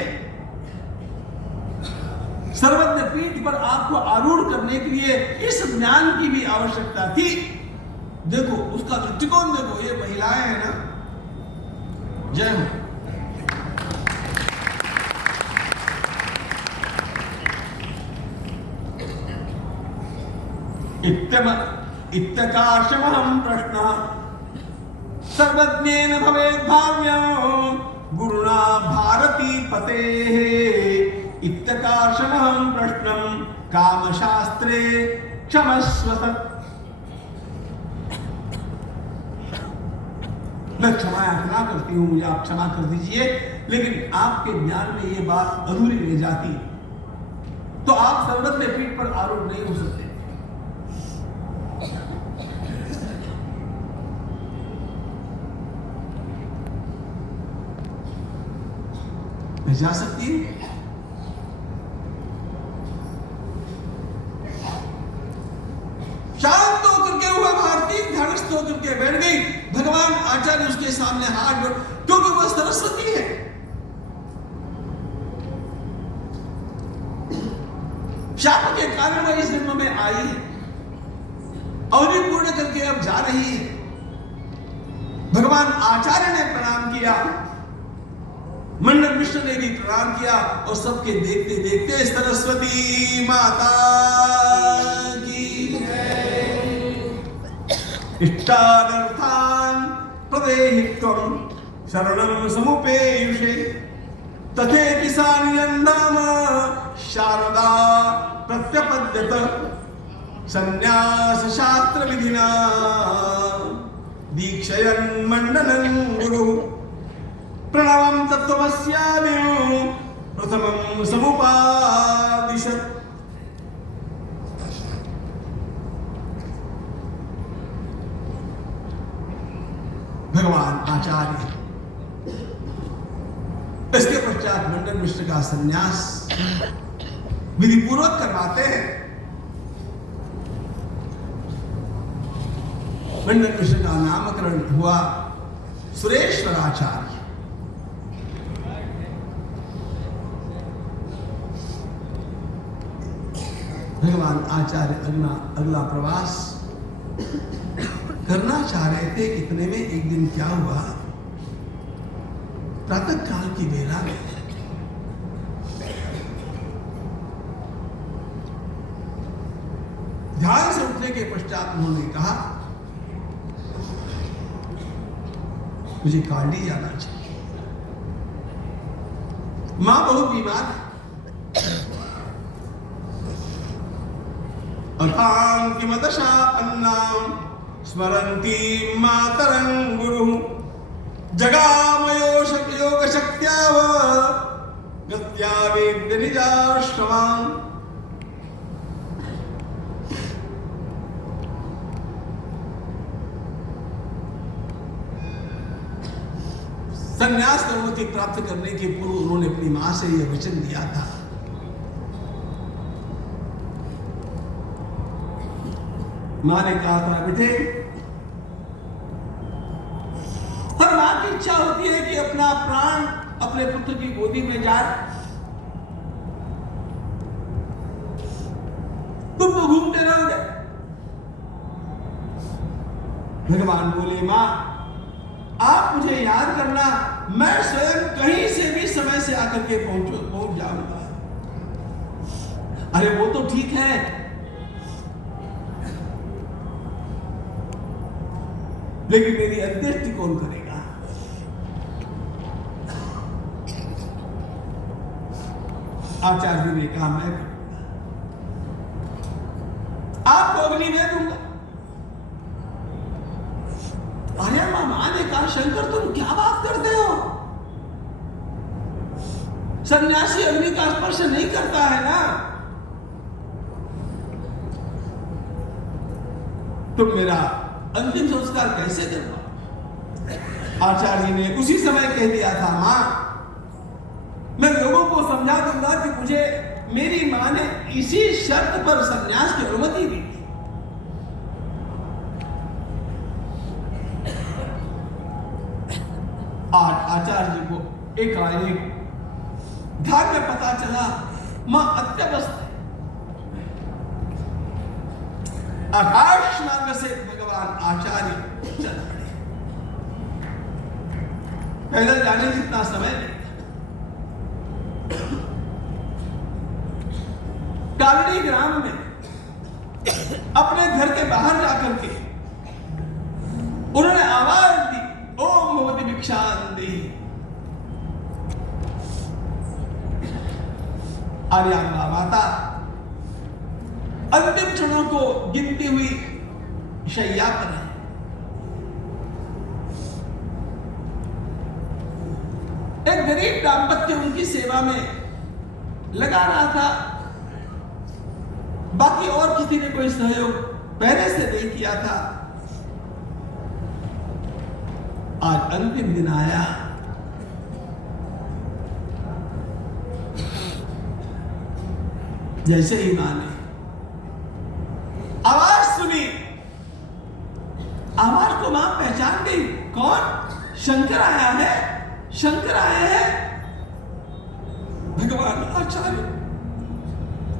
सर्वज्ञ पीठ पर आपको आरूढ़ करने के लिए इस ज्ञान की भी आवश्यकता थी। देखो उसका दृष्टिकोण देखो। ये महिलाएं हैं ना, जय हो। इत्तकाशमहं प्रश्नः सर्वज्ञेन भवेत् भाव्यं गुरुणा भारती पतेः। इत्तकाशमहं प्रश्नं कामशास्त्रे क्षमस्व। मैं क्षमा याचना करती हूं, मुझे आप क्षमा कर दीजिए, लेकिन आपके ज्ञान में ये बात अधूरी रह जाती तो आप सर्वज्ञ पीठ पर आरूढ़ नहीं हो सकते। मैं जा सकती हूं? शांत होकर के हुआ भारती ध्यानस्थ होकर के बैठ गई। भगवान आचार्य उसके सामने हाथ जोड़, क्योंकि वह सरस्वती है। शाप के कारण वह इस जन्म में आई है और भी पूर्ण करके अब जा रही है। भगवान आचार्य ने प्रणाम किया, मंडन मिश्र ने भी प्रणाम किया और सबके देखते देखते सरस्वती माता की इष्टानर्थान् प्रदेहि त्वं शरणं समुपेयुषे तथेति सा निजन्नाम शारदा प्रत्यपद्यत संन्यास शास्त्र विधिना दीक्षयन् मंडनं गुरु प्रणवं तत्त्वमस्यामि प्रथमं समुपादिशत्। भगवान आचार्य इसके पश्चात मंडन मिश्र का संन्यास विधि पूर्वक करवाते हैं। मंडन मिश्र का नामकरण हुआ सुरेश्वराचार्य। भगवान आचार्य अगला प्रवास करना चाह रहे थे। इतने में एक दिन क्या हुआ, प्रातः काल की बेला में ध्यान से उठने के पश्चात उन्होंने कहा मुझे काली जाना चाहिए, मां बहुत बीमार है। अथां किमदशापन्नां स्मरन्ती मातरं गुरुः जगामयो योगशक्त्याव गत्या वेद्य निजाश्रमान्। संन्यास अनुमति प्राप्त करने के पूर्व उन्होंने अपनी मां से यह वचन दिया था। मां ने कहा था बेटे, हर मां की इच्छा होती है कि अपना प्राण अपने पुत्र की गोदी में जाए। तुम तो घूमते रहोगे। भगवान बोले मां आप मुझे याद करना, मैं स्वयं कहीं से भी समय से आकर के पहुंच जाऊंगा। अरे वो तो ठीक है, लेकिन मेरी अंत्येष्टि कौन करेगा? आचार्य ने कहा मैं करूंगा, आपको अग्नि दे दूंगा। अरे मामा ने कहा शंकर तुम क्या बात करते हो, सन्यासी अग्नि का स्पर्श नहीं करता है ना। तुम मेरा अंतिम संस्कार कैसे करना? आचार्य ने उसी समय कह दिया था मां मैं लोगों को समझा दूंगा कि मुझे मेरी मां ने इसी शर्त पर संन्यास की अनुमति दी थी। आज आचार्य जी को एकाएक ध्यान में पता चला मां अत्यवस्थ है। आकाश मार्ग से भगवान आचार्य चल पड़े। पैदल जाने जितना समय नहीं। कालड़ी ग्राम में अपने घर के बाहर जाकर के उन्होंने आवाज दी ओम भगवती भिक्षांदेहि। आर्यांबा माता अंतिम क्षणों को गिनती हुई शैया पर है। एक गरीब दाम्पत्य उनकी सेवा में लगा रहा था। बाकी और किसी ने कोई सहयोग पहले से नहीं किया था। आज अंतिम दिन आया। जैसे ही मां ने आवाज सुनी, आवाज को मां पहचान गई। कौन? शंकर आया है, शंकर आए हैं। भगवान आचार्य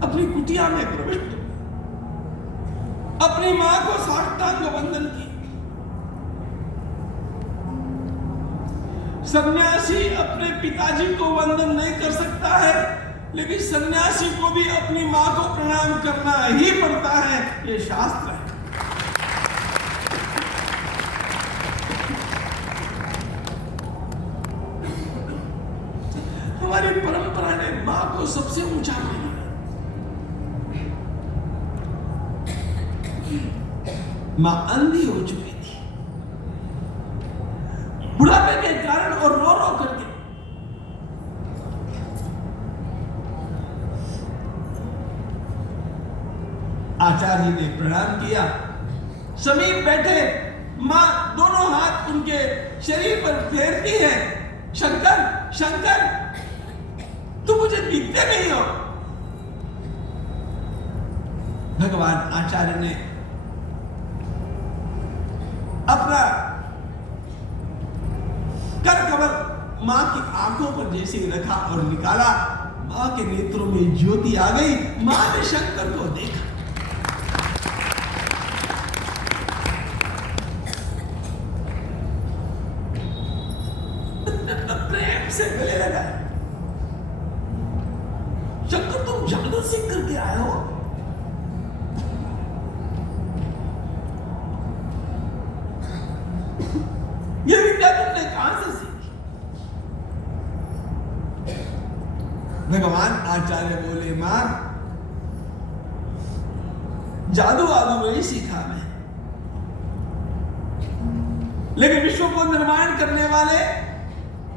अपनी कुटिया में प्रविष्ट अपनी मां को साष्टांग वंदन की। सन्यासी अपने पिताजी को वंदन नहीं कर सकता है, लेकिन सन्यासी को भी अपनी मां को प्रणाम करना ही पड़ता है, ये शास्त्र है। हमारी परंपरा ने मां को सबसे ऊंचा माना। मां अंधी हो चुकी थी बुढ़ापे के कारण और रो रो करके। आचार्य ने प्रणाम किया। समीप बैठे मां दोनों हाथ उनके शरीर पर फेरती है, शंकर शंकर तुम मुझे दिखते नहीं हो। भगवान आचार्य ने अपना कर कमल मां की आंखों पर जैसे ही रखा और निकाला, मां के नेत्रों में ज्योति आ गई। मां ने शंकर को देखा, प्रेम से गले लगा। शंकर तुम जादू सीख करके आए हो? ये विद्या तुमने कहां से सीखी? भगवान आचार्य बोले, मां जादू आदू नहीं सीखा मैं, लेकिन विश्व को निर्माण करने वाले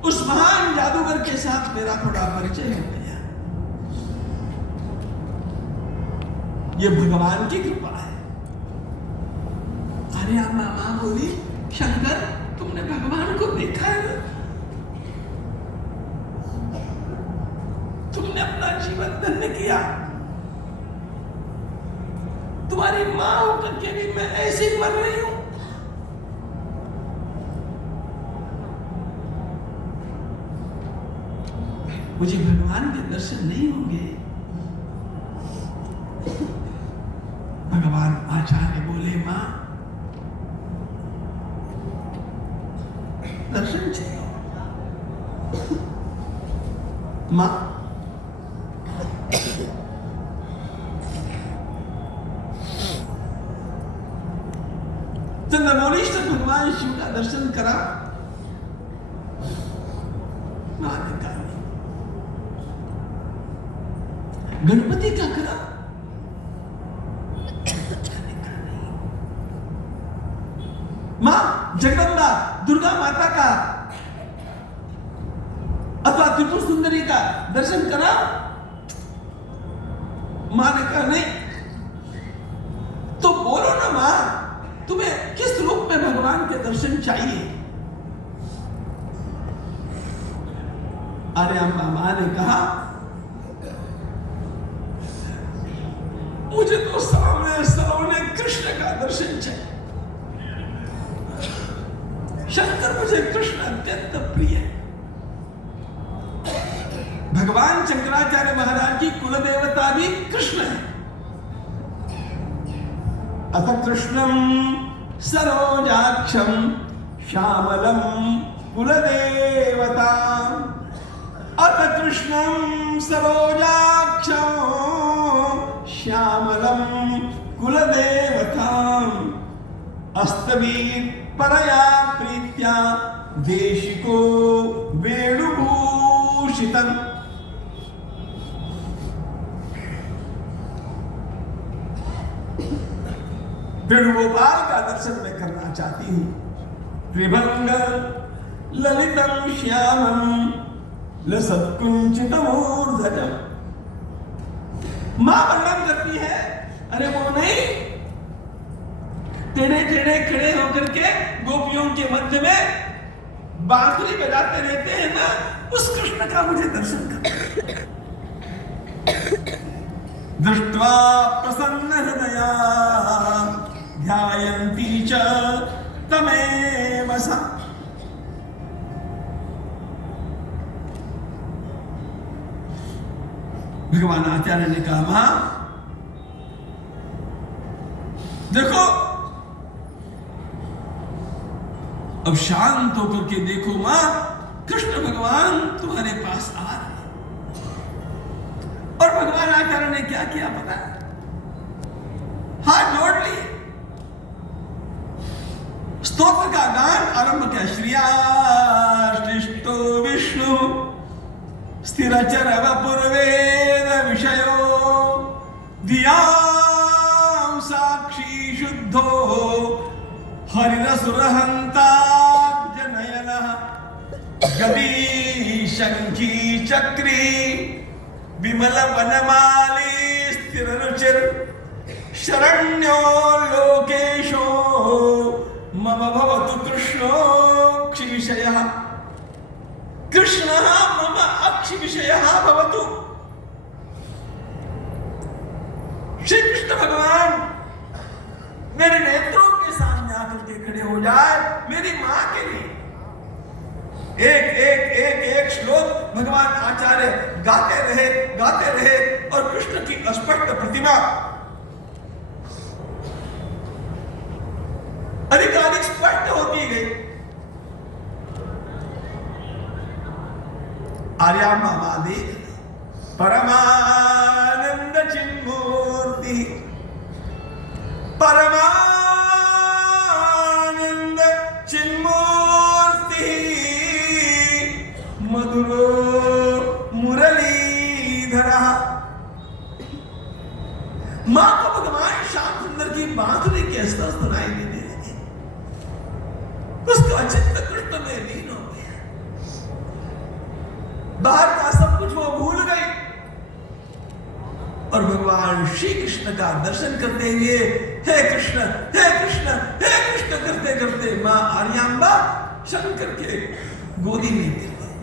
उस महान जादूगर के साथ मेरा थोड़ा परिचय हो गया। ये भगवान की कृपा है। अरे मां बोली, शंकर तुमने भगवान को देखा है? तुमने अपना जीवन धन्य किया। तुम्हारी मां होकर के भी मैं ऐसे ही मर रही हूं। मुझे भगवान के दर्शन नहीं होंगे। भगवान आचार्य बोले, मां दर्शन चाहिए। मां चंद्रमौलीश्वर भगवान शिव का दर्शन करा। मां ने कहा नहीं। गणपति का करा? मां जगदम्बा दुर्गा माता का अथवा त्रिपुर सुंदरी का दर्शन करा? मां ने कहा नहीं। तो बोलो ना मां, तुम्हें किस रूप में भगवान के दर्शन चाहिए? अरे अम्मा, मां ने कहा, मुझे तो सामने सलोने कृष्ण का दर्शन चाहिए। शंकर मुझे कृष्ण अत्यंत प्रिय है। भगवान शंकराचार्य महाराज की कुल देवता भी कृष्ण है। अथ कृष्णं सरोजाक्षं श्यामलं कुलदेवता। अथ कृष्णं सरोजाक्षं श्यामलं कुलदेवता। अस्तवीत् परया प्रीत्या देशिको वेणुभूषितम्। वेणुगोपाल का दर्शन मैं करना चाहती हूं। त्रिभंग ललितम श्यामम लसत्कुंचितमूर्धजम। मां वर्णन करती है, अरे वो नहीं, टेढ़े टेढ़े खड़े होकर के गोपियों के मध्य में बांसुरी बजाते रहते हैं ना, उस कृष्ण का मुझे दर्शन करना। दृष्ट्वा प्रसन्न हृदया ध्यायन्ती च तमेव सा। भगवान आचार्य ने कहा, मां देखो, अब शांत होकर के देखो मां, कृष्ण भगवान तुम्हारे पास आ रहे हैं। और भगवान आचार्य ने क्या किया पता है? हाथ जोड़ लिए, स्तोत्र का गान आरंभ किया। श्रियाष्टिष्टो विष्णु स्थिरचर वपुर्वेद विषयो धियां साक्षी शुद्धो हरिरसुरहंता जनयनः गदी शंखी चक्री विमल वनमाली स्थिर रुचिर शरण्यो लोकेशो मम भवतु कृष्णो क्षीश विषयः कृष्णः मम अक्षि विषयः भवतु। श्री कृष्ण भगवान मेरे नेत्रों के सामने आकर के खड़े हो जाए मेरी मां के लिए। एक श्लोक भगवान आचार्य गाते रहे और कृष्ण की अस्पष्ट प्रतिमा अधिकाधिक स्पष्ट होती गई। आर्यामा वादी परमानंद चिन्मूर्ति परमानंद चिन्मूर्ति मधुरो मुरलीधरा। मां को भगवान श्याम सुंदर की बांसुरी के स्तर सुनाई देने लगे। उसका चित्त कृष्ण में लीन हो गया। बाहर का सब कुछ वो भूल गई और भगवान श्री कृष्ण का दर्शन करते हुए हे कृष्ण हे कृष्ण हे कृष्ण करते करते मां आर्यांबा शंकर के गोदी में गिर गई।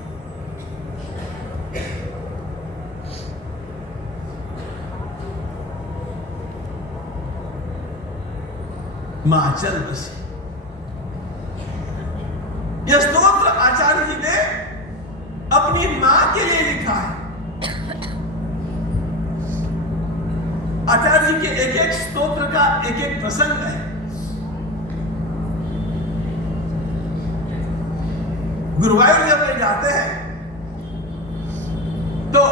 मां चल बसी। यह स्तोत्र आचार्य जी ने अपनी मां के लिए लिखा है। आचार्य जी के एक एक स्तोत्र का एक एक प्रसंग है। गुरुवायूर जब वे जाते हैं तो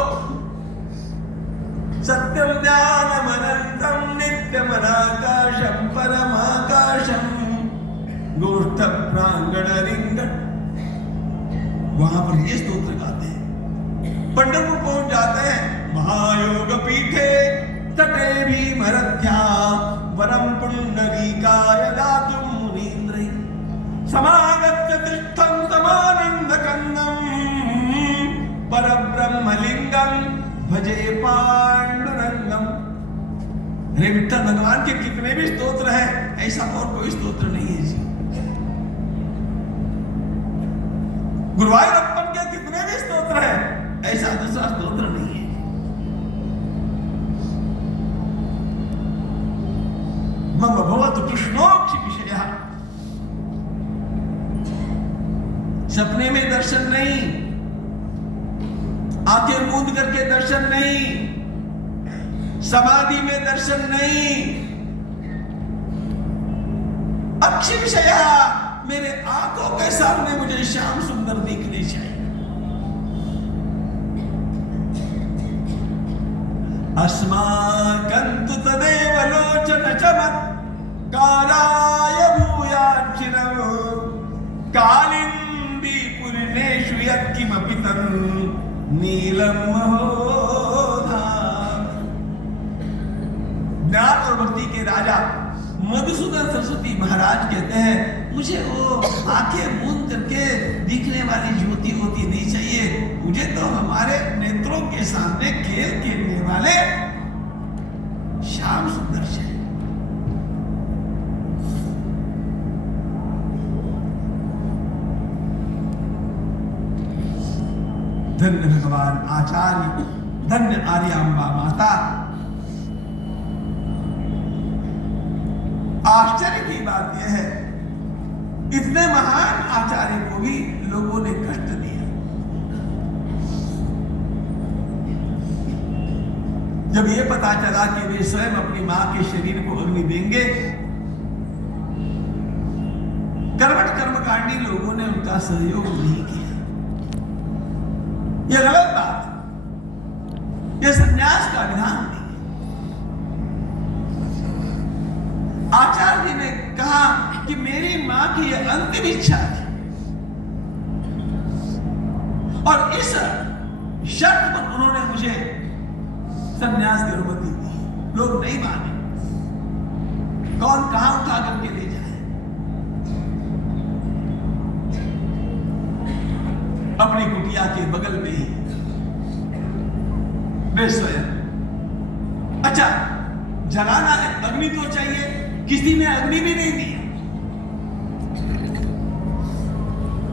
सत्यम ज्ञानम अनंतम नित्यम अनाकाशम परमाकाशम गोष्ठ प्रांगण रिंगण, वहां पर ये स्तोत्र गाते हैं। पंढरपुर पहुंच जाते हैं। महायोग पीठे तटे भीमरथ्या वरम पुंडरीकाय दातुं मुनीन्द्रै समागत्य तिष्ठं समानंद कंदम परब्रह्मलिंगम भजे पांडुरंगम। रे विठ्ठल भगवान के कितने भी स्तोत्र हैं, ऐसा और कोई स्तोत्र नहीं है जी। गुरुवायूरप्पन के कितने भी स्तोत्र हैं, ऐसा दूसरा स्तोत्र नहीं है। मम भवतु कृष्णोक्षि विषयः। सपने में दर्शन नहीं, आंखें मूंद करके दर्शन नहीं, समाधि में दर्शन नहीं। अक्षि विषयः, मेरे आंखों के सामने मुझे श्याम सुंदर दिखने चाहिए। अस्माकन्तु तदेव लोचन चमत्काराय भूयाच्चिरं कालिंदी पुरिनेषु यत्किमपि तन् नीलं महोधा। ज्ञान और भक्ति के राजा मधुसूदन सरस्वती महाराज कहते हैं, मुझे वो आंखें मूंद करके दिखने वाली ज्योति होती नहीं चाहिए, मुझे तो हमारे नेत्रों के सामने खेल खेलने वाले श्याम सुंदर चाहिए। धन्य भगवान आचार्य, धन्य आर्यांबा माता। आश्चर्य की बात यह है, इतने महान आचार्य को भी लोगों ने कष्ट दिया। जब यह पता चला कि वे स्वयं अपनी मां के शरीर को अग्नि देंगे, कर्मकांडी लोगों ने उनका सहयोग नहीं किया। यह गलत बात है, यह संन्यास का विधान नहीं। आचार्य जी ने कहा कि मेरी मां की यह अंतिम इच्छा थी और इस शर्त पर उन्होंने मुझे संन्यास की अनुमति दी। लोग नहीं माने, कौन कहां उठा करके ले जाए। अपनी कुटिया के बगल में ही वे स्वयं, अच्छा जलाना है, अग्नि तो चाहिए, किसी ने अग्नि भी नहीं दी।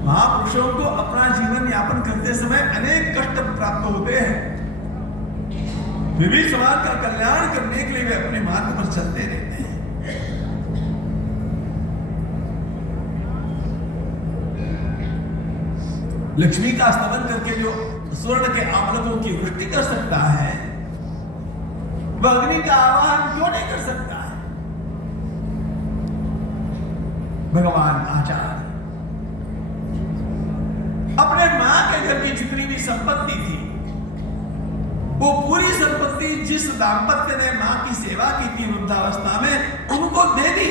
महापुरुषों को अपना जीवन यापन करते समय अनेक कष्ट प्राप्त होते हैं, वे भी समाज का कल्याण करने के लिए वे अपने मार्ग पर चलते रहते हैं। लक्ष्मी का स्तवन करके जो स्वर्ण के आभूषणों की वृष्टि कर सकता है, वह अग्नि का आवाहन क्यों नहीं कर सकता है? भगवान आचार्य अपने मां के घर की जितनी भी संपत्ति थी, वो पूरी संपत्ति जिस दाम्पत्य ने मां की सेवा की थी वृद्धावस्था में, उनको दे दी।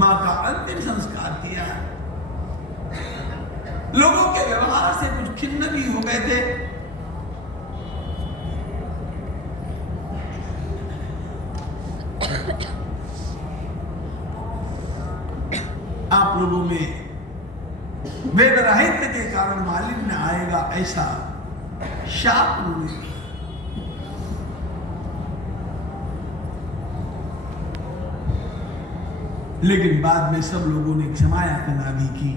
मां का अंतिम संस्कार किया। लोगों के व्यवहार से कुछ खिन्न भी हो गए थे। आप लोगों में वेद राहित्य के कारण मालिन्य आएगा, ऐसा शाप उन्होंने दिया। लेकिन बाद में सब लोगों ने क्षमा याचना भी की।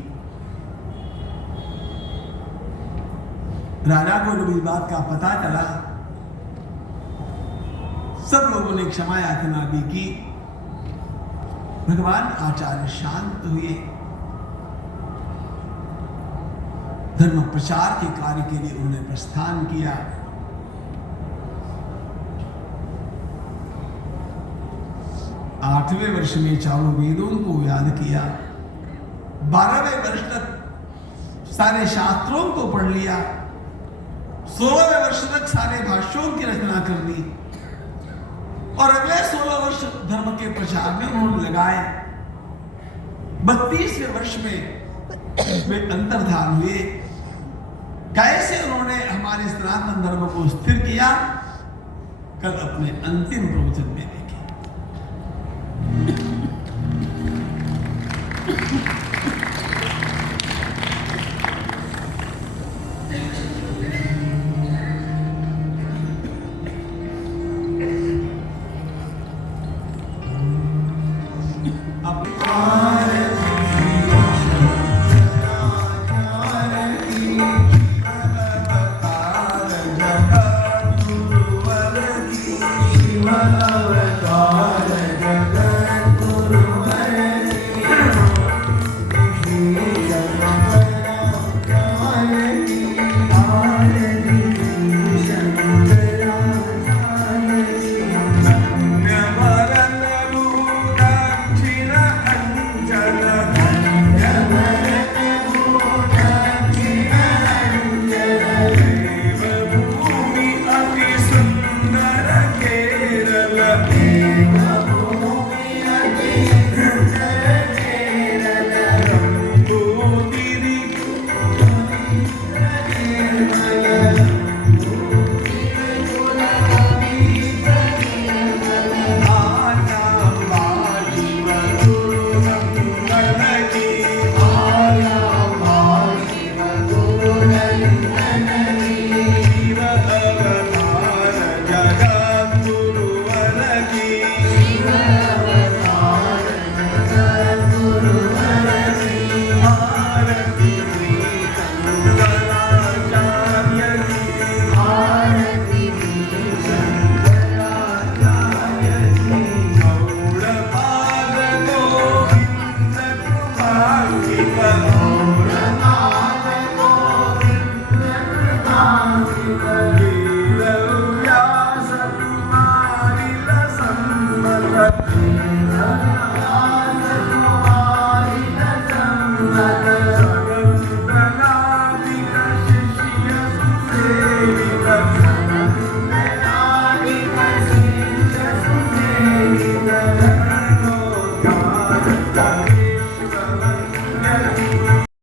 राजा को जब इस बात का पता चला, सब लोगों ने क्षमा याचना भी की। भगवान आचार्य शांत हुए। धर्म प्रचार के कार्य के लिए उन्होंने प्रस्थान किया। आठवें वर्ष में चारों वेदों को याद किया। 12वें वर्ष तक सारे शास्त्रों को पढ़ लिया। 16वें वर्ष तक सारे भाष्यों की रचना कर दी और अगले 16 वर्ष धर्म के प्रचार में उन्होंने लगाए। 32वें वर्ष में वे अंतर्धान हुए। कैसे उन्होंने हमारे सनातन धर्म को स्थिर किया, कल अपने अंतिम प्रवचन में